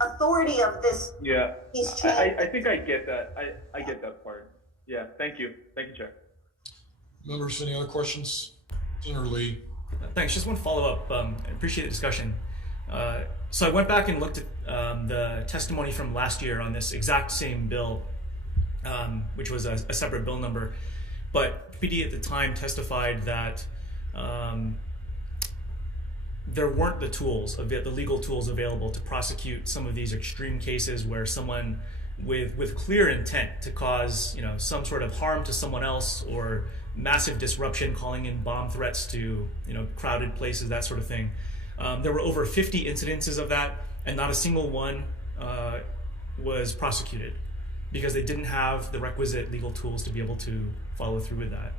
authority of this. Yeah, these changes. I think I get that. I get that part. Yeah, thank you, Chair. Members, any other questions? Senator Lee. Thanks. Just one follow-up. I appreciate the discussion. So I went back and looked at the testimony from last year on this exact same bill, which was a separate bill number. But PD at the time testified that there weren't the tools, the legal tools available to prosecute some of these extreme cases where someone with clear intent to cause some sort of harm to someone else or massive disruption, calling in bomb threats to crowded places, that sort of thing. There were over 50 incidences of that, and not a single one was prosecuted because they didn't have the requisite legal tools to be able to follow through with that.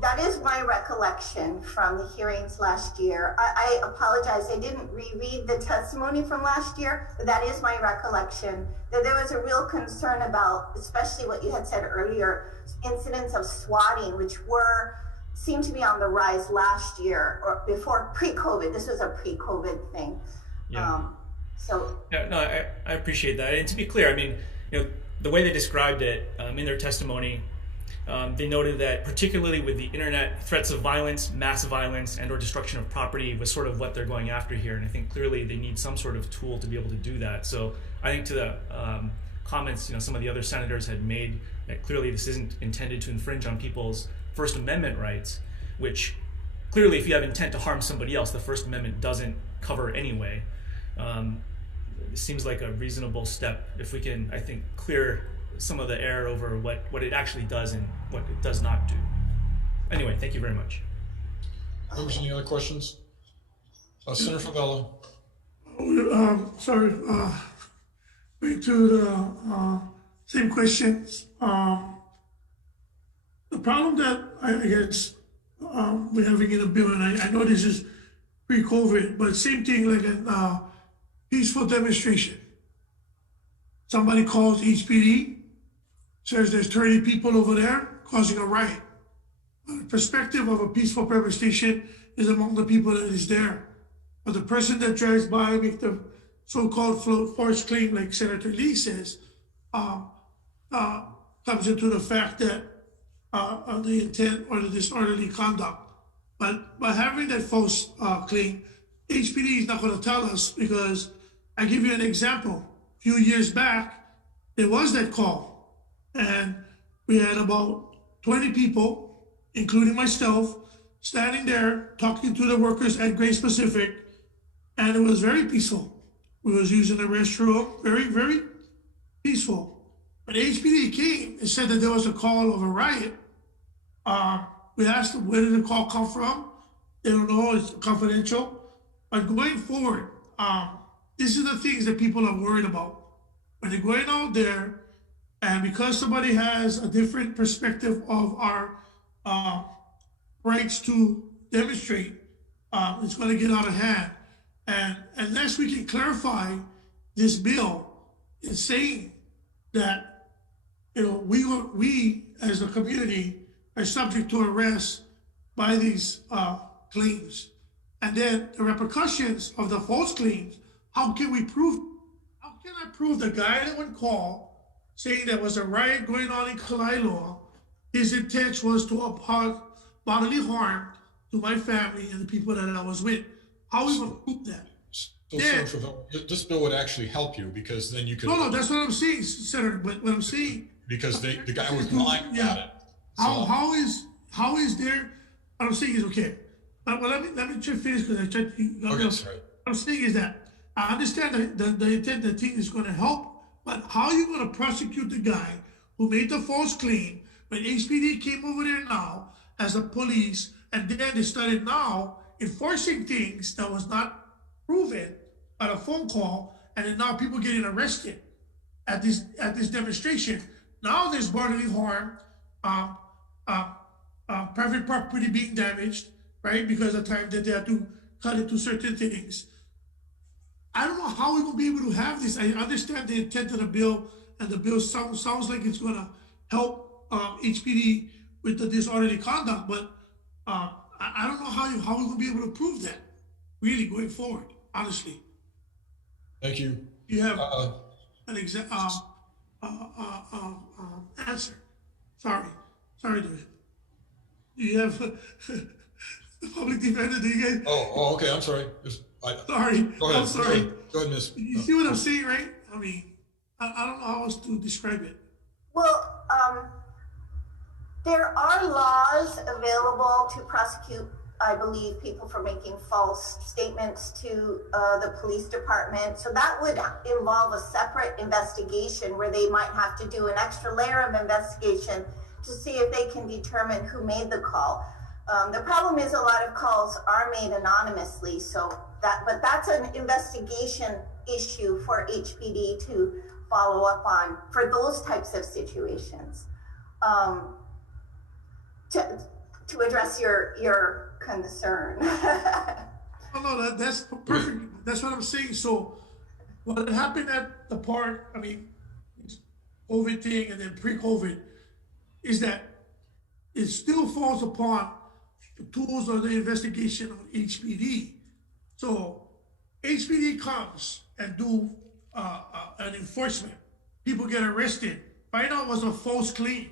That is my recollection from the hearings last year. I apologize, I didn't reread the testimony from last year, but that is my recollection, that there was a real concern about, especially what you had said earlier, incidents of swatting, which seemed to be on the rise last year or before pre-COVID. This was a pre-COVID thing. Yeah. I appreciate that. And to be clear, I mean, the way they described it in their testimony, they noted that particularly with the internet, threats of violence, mass violence, and or destruction of property was sort of what they're going after here. And I think clearly they need some sort of tool to be able to do that. So I think to the comments, some of the other senators had made, that clearly this isn't intended to infringe on people's First Amendment rights, which clearly if you have intent to harm somebody else, the First Amendment doesn't cover anyway. It seems like a reasonable step if we can, I think, clear some of the air over what it actually does and what it does not do. Anyway, thank you very much. Members, any other questions? Senator Favela. Sorry, going to the same questions. The problem that I guess we're having in the bill, and I know this is pre-COVID, but same thing like a peaceful demonstration. Somebody calls HPD, says there's 30 people over there causing a riot. The perspective of a peaceful demonstration is among the people that is there. But the person that drives by, make the so-called false claim, like Senator Lee says, comes into the fact that the intent or the disorderly conduct. But by having that false claim, HPD is not going to tell us, because I give you an example. A few years back, there was that call, and we had about 20 people, including myself, standing there talking to the workers at Grace Pacific, and it was very peaceful. We was using the restroom, very, very peaceful. When HPD came and said that there was a call of a riot, we asked them, where did the call come from? They don't know, it's confidential. But going forward, these are the things that people are worried about. When they're going out there, and because somebody has a different perspective of our rights to demonstrate, it's going to get out of hand. And unless we can clarify this bill in saying that, we as a community are subject to arrest by these claims, and then the repercussions of the false claims, how can I prove the guy that would call saying there was a riot going on in Kalaeloa, his intent was to cause bodily harm to my family and the people that I was with? How we would prove that? So this bill would actually help you, because then you could. No, that's what I'm saying, Senator. But what I'm saying, because the guy was lying about it. So how is there? What I'm saying is okay. Well, let me just finish, because I tried to. Okay, sorry. What I'm saying is that I understand the intent, the thing is going to help, but how are you going to prosecute the guy who made the false claim when HPD came over there now as a police, and then they started now enforcing things that was not proven at a phone call, and then now people getting arrested at this demonstration? Now there's bodily harm, private property being damaged, right? Because of the time that they have to cut into certain things. I don't know how we will be able to have this. I understand the intent of the bill, and the bill sounds like it's going to help HPD with the disorderly conduct, but I don't know how we're gonna be able to prove that really going forward, honestly. Thank you. You have an answer. Sorry, David. You have the public defender. Do you guys? Oh, okay. I'm sorry. Sorry. Go ahead. I'm sorry. Go ahead, Miss. You see what I'm saying, right? I mean, I don't know how else to describe it. Well, there are laws available to prosecute, I believe, people for making false statements to the police department. So that would involve a separate investigation where they might have to do an extra layer of investigation to see if they can determine who made the call. The problem is a lot of calls are made anonymously, but that's an investigation issue for HPD to follow up on for those types of situations. To address your concern. Oh, no, that's perfect. That's what I'm saying. So what happened at the park, I mean, COVID thing and then pre-COVID, is that it still falls upon the tools of the investigation on HPD. So HPD comes and do an enforcement. People get arrested. Find out was a false claim.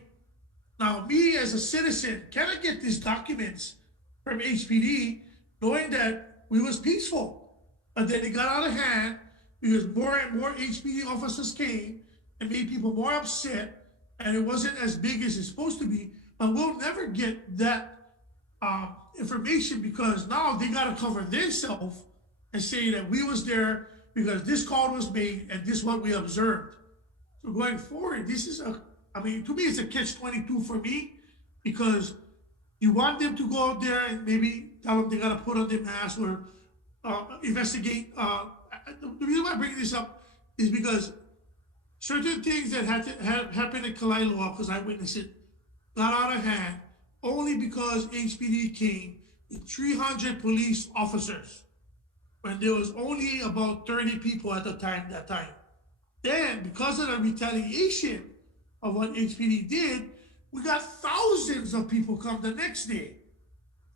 Now, me as a citizen, can I get these documents from HPD knowing that we was peaceful? But then it got out of hand because more and more HPD officers came and made people more upset, and it wasn't as big as it's supposed to be. But we'll never get that information because now they got to cover themselves and say that we was there because this call was made and this is what we observed. So going forward, this is to me, it's a catch-22 for me because you want them to go out there and maybe tell them they got to put on their mask or investigate. The reason why I bring this up is because certain things that had happened in Kalailua, because I witnessed it, got out of hand only because HPD came with 300 police officers when there was only about 30 people at that time. Then, because of the retaliation of what HPD did, we got thousands of people come the next day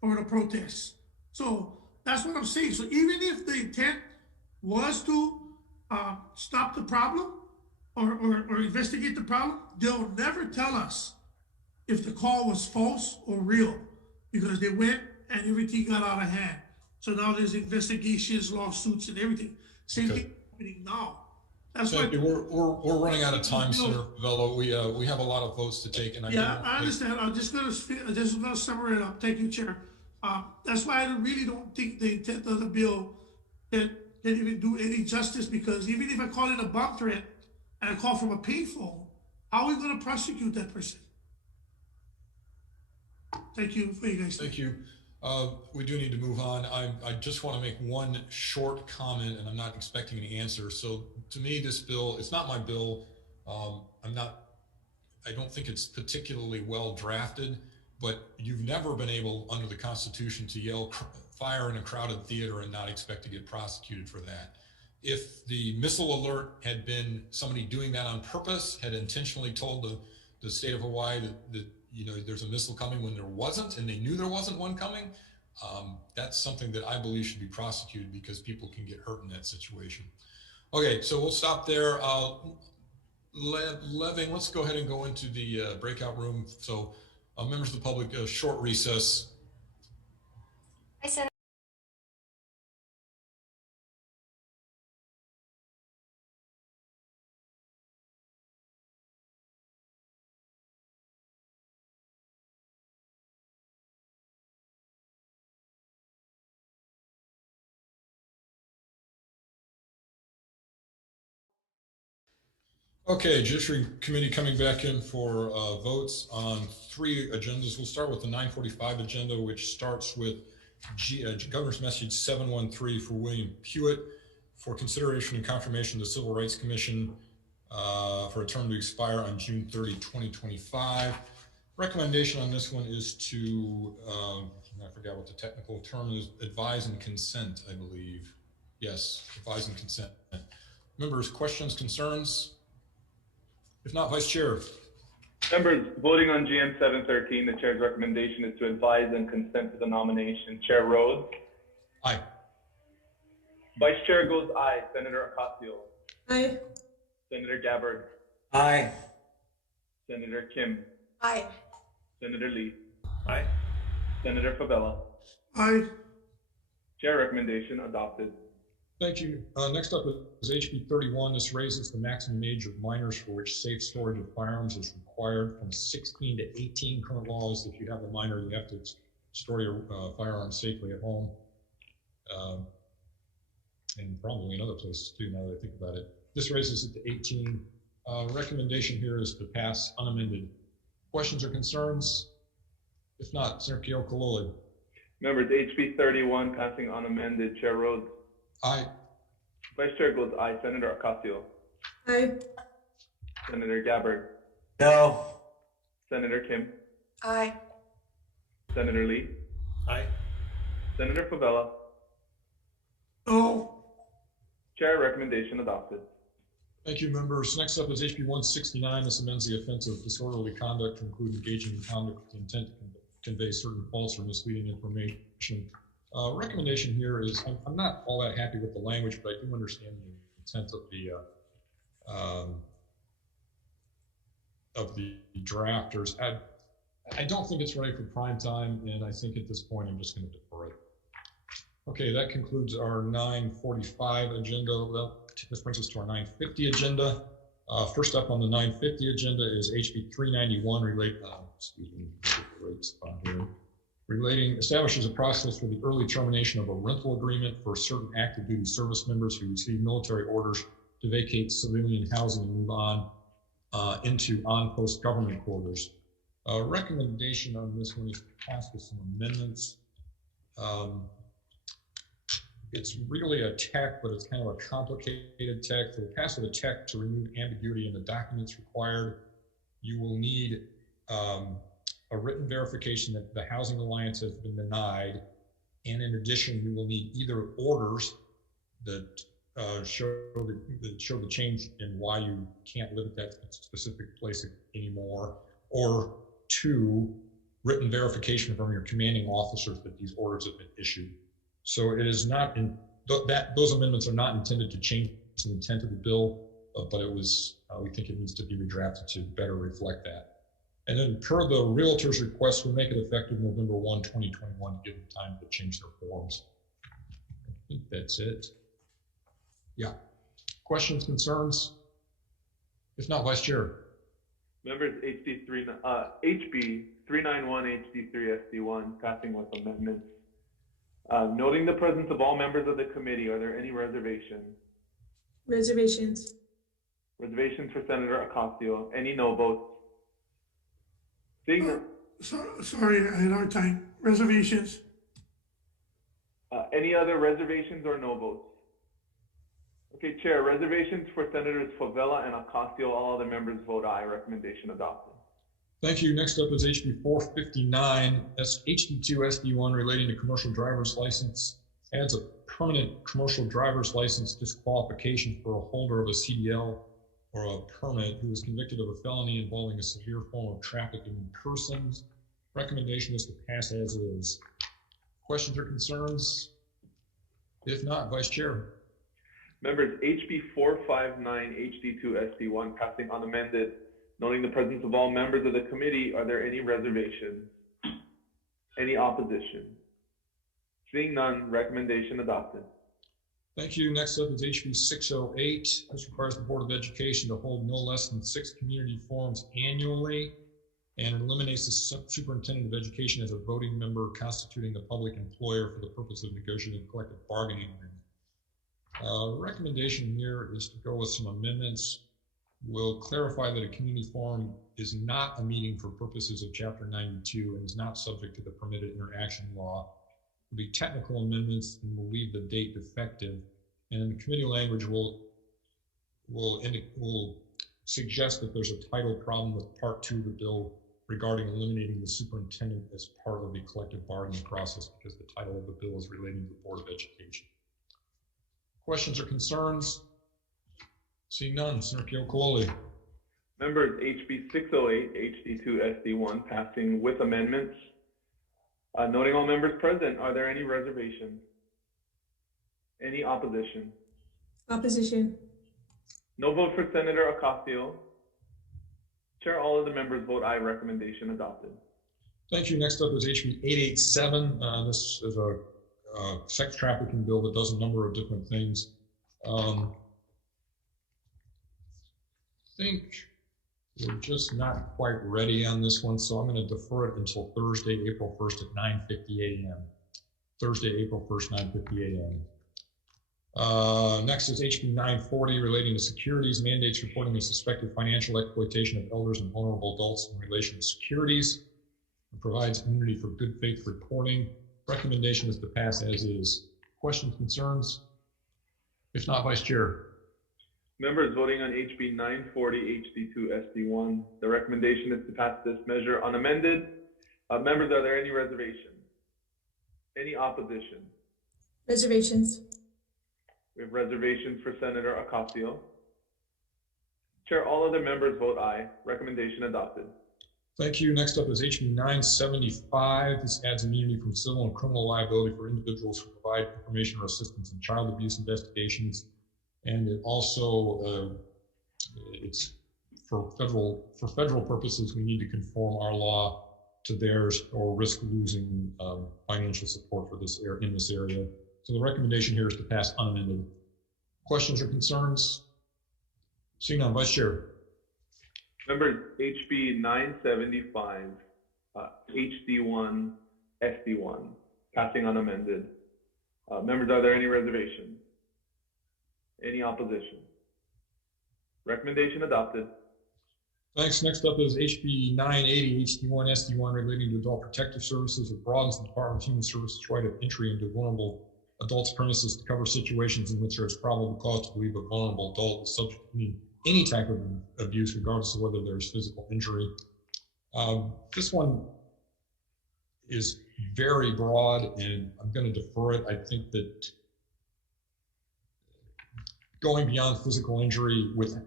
for the protests. So that's what I'm saying. So even if the intent was to stop the problem or investigate the problem, they'll never tell us if the call was false or real because they went and everything got out of hand. So now there's investigations, lawsuits, and everything. Same thing happening now. That's Thank you. We're running out of time, Senator Vello. We have a lot of votes to take, and I understand. I'm just gonna summarize it up. Thank you, Chair. That's why I really don't think the intent of the bill can even do any justice because even if I call it a bomb threat and I call from a payphone, how are we going to prosecute that person? Thank you for you guys. Thank you. We do need to move on. I just want to make one short comment, and I'm not expecting any answer. So to me, this bill, it's not my bill. I don't think it's particularly well drafted, but you've never been able under the Constitution to yell fire in a crowded theater and not expect to get prosecuted for that. If the missile alert had been somebody doing that on purpose, had intentionally told the state of Hawaii that there's a missile coming when there wasn't, and they knew there wasn't one coming, that's something that I believe should be prosecuted because people can get hurt in that situation. Okay, so we'll stop there. Leving, let's go ahead and go into the breakout room. So members of the public, a short recess. Hi, Senator. Okay, Judiciary Committee coming back in for votes on 3 agendas. We'll start with the 9:45 agenda, which starts with Governor's Message 713 for William Hewitt for consideration and confirmation of the Civil Rights Commission for a term to expire on June 30, 2025. Recommendation on this one is to, I forgot what the technical term is, advise and consent, I believe. Yes, advise and consent. Members, questions, concerns? If not, Vice Chair. Members, voting on GM 713, the chair's recommendation is to advise and consent to the nomination. Chair Rhodes? Aye. Vice Chair goes aye. Senator Ocasio? Aye. Senator Gabbard? Aye. Senator Kim? Aye. Senator Lee? Aye. Senator Favela? Aye. Chair recommendation adopted. Thank you. Next up is HB 31. This raises the maximum age of minors for which safe storage of firearms is required from 16 to 18. Current law is if you have a minor, you have to store your firearms safely at home. And probably in other places too, now that I think about it. This raises it to 18. Recommendation here is to pass unamended. Questions or concerns? If not, Senator Keokalole. Members, HB 31 passing unamended. Chair Rhodes? Aye. Vice Chair goes aye. Senator Ocasio? Aye. Senator Gabbard? No. Senator Kim? Aye. Senator Lee? Aye. Senator Favela? No. Chair recommendation adopted. Thank you, members. Next up is HB 169. This amends the offense of disorderly conduct to include engaging in conduct with the intent to convey certain false or misleading information. Recommendation here is, I'm not all that happy with the language, but I do understand the intent of the drafters. I don't think it's ready for prime time, and I think at this point I'm just going to defer it. Okay, that concludes our 9:45 agenda. Well, this brings us to our 9:50 agenda. First up on the 9:50 agenda is HB 391 establishes a process for the early termination of a rental agreement for certain active duty service members who receive military orders to vacate civilian housing and move on into on-post government quarters. Recommendation on this one is to pass with some amendments. It's really a tech, but it's kind of a complicated tech. So pass with a tech to remove ambiguity in the documents required. You will need a written verification that the housing alliance has been denied. And in addition, you will need either orders that show the change in why you can't live at that specific place anymore, or 2, written verification from your commanding officers that these orders have been issued. So it is not in those amendments are not intended to change the intent of the bill, but it was we think it needs to be redrafted to better reflect that. And then per the realtor's request, we'll make it effective November 1, 2021 to give them time to change their forms. I think that's it. Yeah. Questions, concerns? If not, Vice Chair. Members, HB 391, HD 3, SD1, passing with amendments. Noting the presence of all members of the committee, are there any reservations? Reservations. Reservations for Senator Ocasio. Any no votes? Seeing Sorry, I had a hard time. Reservations. any other reservations or no votes? Okay, Chair, reservations for Senators Favela and Ocasio. All other members vote aye. Recommendation adopted. Thank you. Next up is HB 459, HD2 SD1 relating to commercial driver's license. Adds a permanent commercial driver's license disqualification for a holder of a CDL or a permit who was convicted of a felony involving a severe form of trafficking in persons. Recommendation is to pass as is. Questions or concerns? If not, Vice Chair. Members, HB 459, HD2 SD1 passing unamended. Noting the presence of all members of the committee, are there any reservations? Any opposition? Seeing none, recommendation adopted. Thank you. Next up is HB 608. This requires the Board of Education to hold no less than 6 community forums annually and eliminates the Superintendent of Education as a voting member constituting the public employer for the purpose of negotiating collective bargaining agreement. Recommendation here is to go with some amendments. We'll clarify that a community forum is not a meeting for purposes of Chapter 92 and is not subject to the permitted interaction law. Will be technical amendments and will leave the date defective. And in the committee language, we'll suggest that there's a title problem with Part 2 of the bill regarding eliminating the superintendent as part of the collective bargaining process because the title of the bill is relating to the Board of Education. Questions or concerns? Seeing none, Senator Keokalole. Members, HB 608, HD2, SD1, passing with amendments. Noting all members present, are there any reservations? Any opposition? Opposition. No vote for Senator Ocasio. Chair, all of the members vote aye. Recommendation adopted. Thank you. Next up is HB 887. This is a sex trafficking bill that does a number of different things. I think we're just not quite ready on this one, so I'm going to defer it until Thursday, April 1st at 9:50 a.m. Thursday, April 1st, 9:50 a.m. Next is HB 940 relating to securities, mandates reporting of suspected financial exploitation of elders and vulnerable adults in relation to securities. It provides immunity for good faith reporting. Recommendation is to pass as is. Questions, concerns? If not, Vice Chair. Members voting on HB 940, HD2, SD1. The recommendation is to pass this measure unamended. Members, are there any reservations? Any opposition? Reservations. We have reservations for Senator Ocasio. Chair, all other members vote aye. Recommendation adopted. Thank you. Next up is HB 975. This adds immunity from civil and criminal liability for individuals who provide information or assistance in child abuse investigations. And it also, it's for federal purposes, we need to conform our law to theirs or risk losing financial support for this in this area. So the recommendation here is to pass unamended. Questions or concerns? Seeing none, Vice Chair. Members, HB 975, HD1, SD1, passing unamended. Members, are there any reservations? Any opposition? Recommendation adopted. Thanks. Next up is HB 980, HD1, SD1 relating to adult protective services. It broadens the Department of Human Services' right of entry into vulnerable adults' premises to cover situations in which there is probable cause to believe a vulnerable adult is subject to any type of abuse, regardless of whether there's physical injury. This one is very broad, and I'm going to defer it. I think that going beyond physical injury with an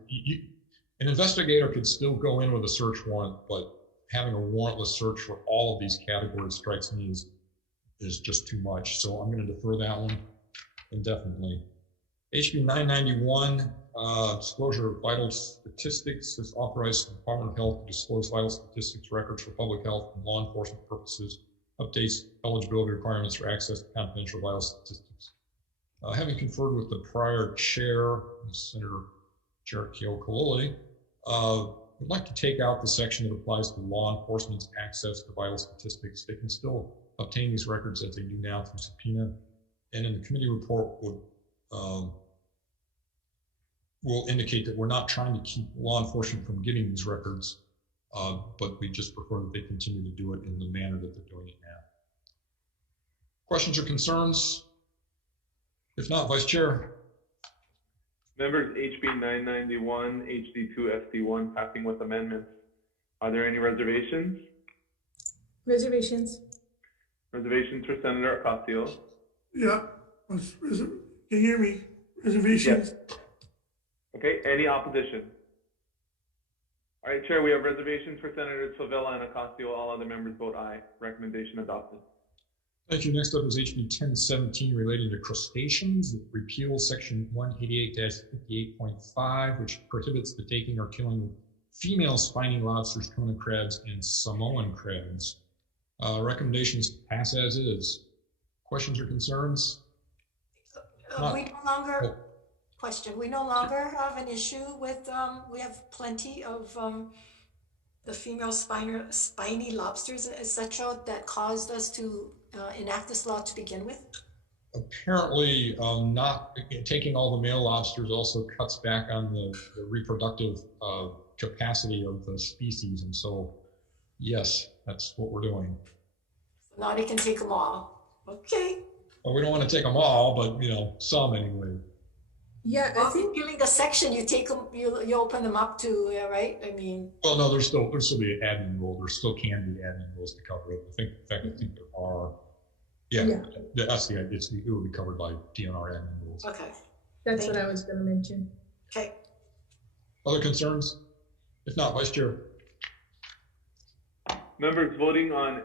investigator could still go in with a search warrant, but having a warrantless search for all of these categories strikes me is just too much. So I'm going to defer that one indefinitely. HB 991, disclosure of vital statistics. This authorizes the Department of Health to disclose vital statistics records for public health and law enforcement purposes, updates eligibility requirements for access to confidential vital statistics. Having conferred with the prior chair, Senator Chair Keokalole, would like to take out the section that applies to law enforcement's access to vital statistics. They can still obtain these records as they do now through subpoena. And in the committee report will indicate that we're not trying to keep law enforcement from getting these records, but we just prefer that they continue to do it in the manner that they're doing it now. Questions or concerns? If not, Vice Chair. Members, HB 991, HD2, SD1, passing with amendments. Are there any reservations? Reservations. Reservations for Senator Ocasio. Yeah, can you hear me? Reservations. Yes. Okay, any opposition? All right, Chair, we have reservations for Senators Favela and Ocasio. All other members vote aye. Recommendation adopted. Thank you. Next up is HB 1017 relating to crustaceans. It repeals section 188-58.5, which prohibits the taking or killing of female spiny lobsters, tuna crabs, and Samoan crabs. Recommendations pass as is. Questions or concerns? We no longer we no longer have an issue with we have plenty of the female spiny lobsters, etc., that caused us to enact this law to begin with. Apparently, not taking all the male lobsters also cuts back on the reproductive capacity of the species, and so yes, that's what we're doing. So now they can take them all. Okay. Well, we don't want to take them all, but some anyway. Yeah, well, I think building a section, you take them, you open them up to, right? I mean. Well, no, there's still be an admin rule. There still can be admin rules to cover it. I think there are. Yeah. That's it will be covered by DNR admin rules. Okay. That's what I was going to mention. Okay. Other concerns? If not, Vice Chair. Members voting on,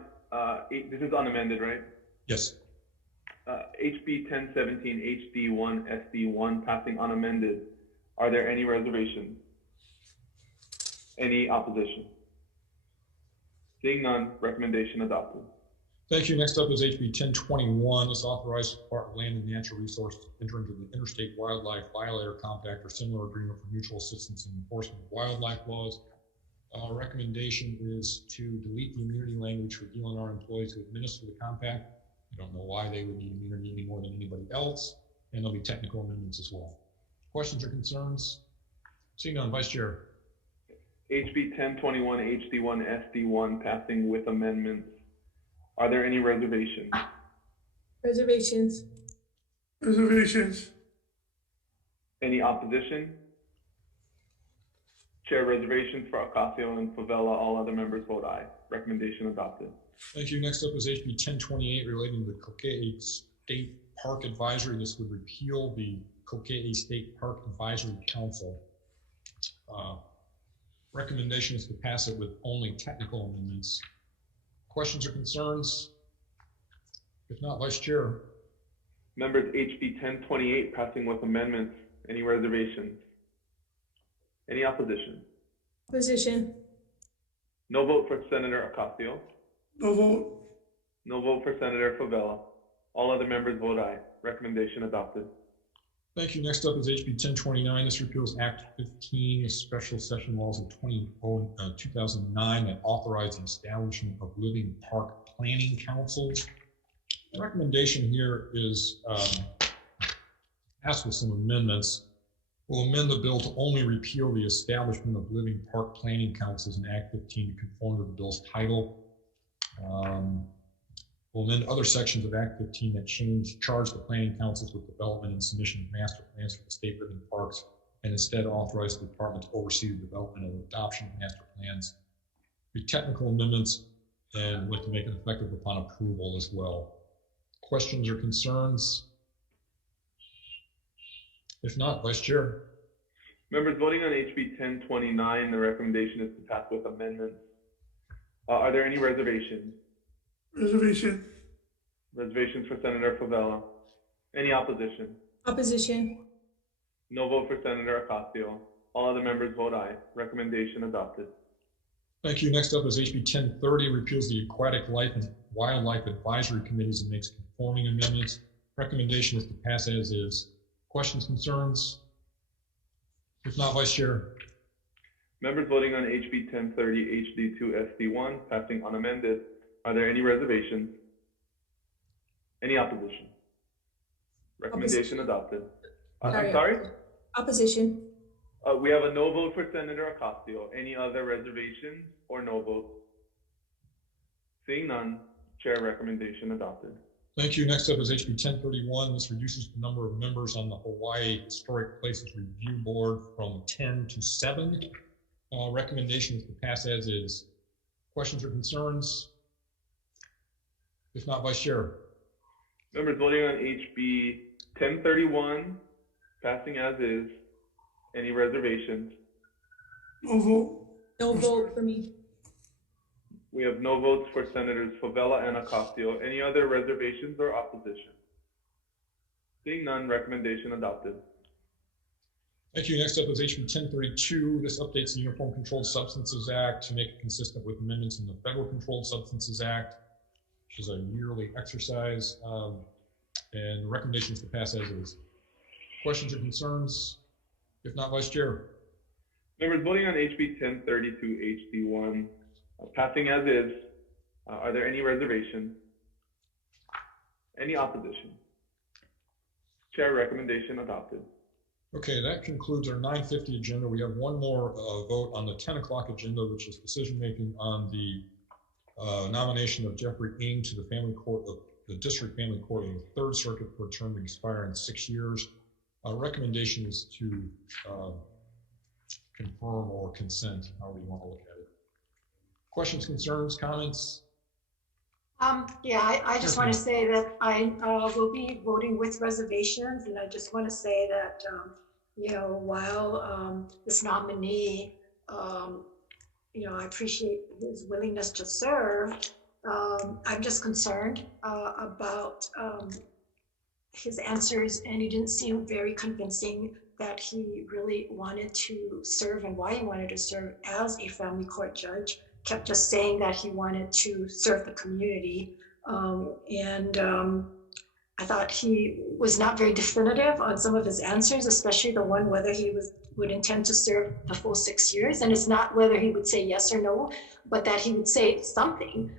this is unamended, right? Yes. HB 1017 HD1 SD1 passing unamended. Are there any reservations? Any opposition? Seeing none, recommendation adopted. Thank you. Next up is HB 1021. This authorizes the Department of Land and Natural Resources to enter into the Interstate Wildlife Violator Compact or similar agreement for mutual assistance in enforcement of wildlife laws. Recommendation is to delete the immunity language for DLNR employees who administer the compact. I don't know why they would need immunity any more than anybody else, and there'll be technical amendments as well. Questions or concerns? Seeing none, Vice Chair. HB 1021 HD1 SD1 passing with amendments. Are there any reservations? Reservations. Reservations. Any opposition? Chair, reservations for Ocasio and Favela. All other members vote aye. Recommendation adopted. Thank you. Next up is HB 1028 relating to the Kokei State Park Advisory. This would repeal the Kokei State Park Advisory Council. Recommendation is to pass it with only technical amendments. Questions or concerns? If not, Vice Chair. Members, HB 1028 passing with amendments. Any reservations? Any opposition? Opposition. No vote for Senator Ocasio. No vote. No vote for Senator Favela. All other members vote aye. Recommendation adopted. Thank you. Next up is HB 1029. This repeals Act 15, special session laws of 2009 that authorize the establishment of living park planning councils. The recommendation here is passed with some amendments. We'll amend the bill to only repeal the establishment of living park planning councils in Act 15 to conform to the bill's title. We'll amend other sections of Act 15 that charge the planning councils with development and submission of master plans for the state living parks, and instead authorize the department to oversee the development and adoption of master plans. The technical amendments, and with to make it effective upon approval as well. Questions or concerns? If not, Vice Chair. Members voting on HB 1029, the recommendation is to pass with amendments. Are there any reservations? Reservation. Reservations for Senator Favela. Any opposition? Opposition. No vote for Senator Ocasio. All other members vote aye. Recommendation adopted. Thank you. Next up is HB 1030, repeals the Aquatic Life and Wildlife Advisory Committees and makes conforming amendments. Recommendation is to pass as is. Questions, concerns? If not, Vice Chair. Members voting on HB 1030 HD2 SD1 passing unamended. Are there any reservations? Any opposition? Recommendation adopted. I'm sorry? Opposition. We have a no vote for Senator Ocasio. Any other reservations or no votes? Seeing none, Chair, recommendation adopted. Thank you. Next up is HB 1031. This reduces the number of members on the Hawaii Historic Places Review Board from 10 to 7. Recommendation is to pass as is. Questions or concerns? If not, Vice Chair. Members voting on HB 1031, passing as is. Any reservations? No vote. No vote for me. We have no votes for Senators Favela and Ocasio. Any other reservations or opposition? Seeing none, recommendation adopted. Thank you. Next up is HB 1032. This updates the Uniform Controlled Substances Act to make it consistent with amendments in the Federal Controlled Substances Act, which is a yearly exercise. And the recommendation is to pass as is. Questions or concerns? If not, Vice Chair. Members voting on HB 1032 HD1, passing as is. Are there any reservations? Any opposition? Chair, recommendation adopted. Okay, that concludes our 9:50 agenda. We have one more vote on the 10 o'clock agenda, which is decision-making on the nomination of Jeffrey Ng to the Family Court of the District Family Court of the Third Circuit for a term to expire in 6 years. Our recommendation is to confirm or consent, however you want to look at it. Questions, concerns, comments? Yeah, I just want to say that I will be voting with reservations, and I just want to say that, you know, while this nominee I appreciate his willingness to serve. I'm just concerned about his answers, and he didn't seem very convincing that he really wanted to serve and why he wanted to serve as a family court judge. Kept just saying that he wanted to serve the community. I thought he was not very definitive on some of his answers, especially the one whether he would intend to serve the full 6 years. And it's not whether he would say yes or no, but that he would say something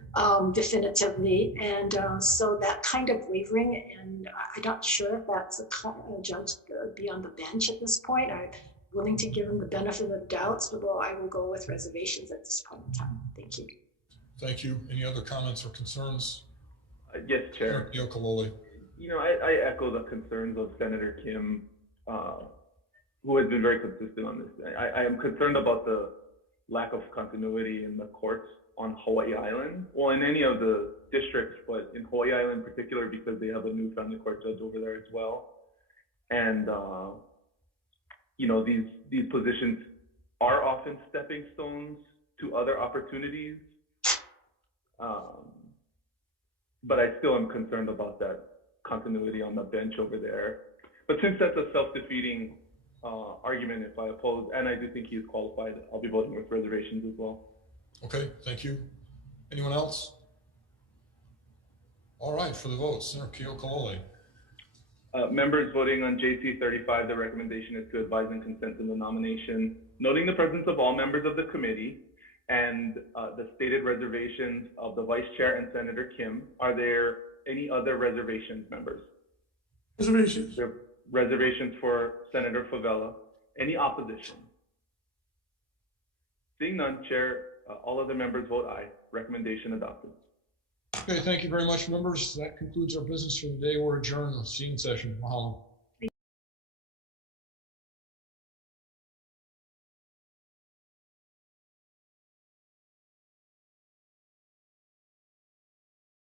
definitively. And so that kind of wavering, and I'm not sure if that's a judge be on the bench at this point. I'm willing to give him the benefit of the doubts, although I will go with reservations at this point in time. Thank you. Thank you. Any other comments or concerns? Yes, Chair. Kalole. I echo the concerns of Senator Kim, who has been very consistent on this. I am concerned about the lack of continuity in the courts on Hawai'i Island, well, in any of the districts, but in Hawai'i Island in particular, because they have a new family court judge over there as well. And, these positions are often stepping stones to other opportunities. But I still am concerned about that continuity on the bench over there. But since that's a self-defeating argument, if I oppose, and I do think he is qualified, I'll be voting with reservations as well. Okay, thank you. Anyone else? All right, for the vote, Senator Keokalole. Members voting on JC 35, the recommendation is to advise and consent to the nomination, noting the presence of all members of the committee and the stated reservations of the Vice Chair and Senator Kim. Are there any other reservations, members? Reservations. There are reservations for Senator Favela. Any opposition? Seeing none, Chair, all other members vote aye. Recommendation adopted. Okay, thank you very much, members. That concludes our business for the day. We're adjourned. See you in session. Mahalo.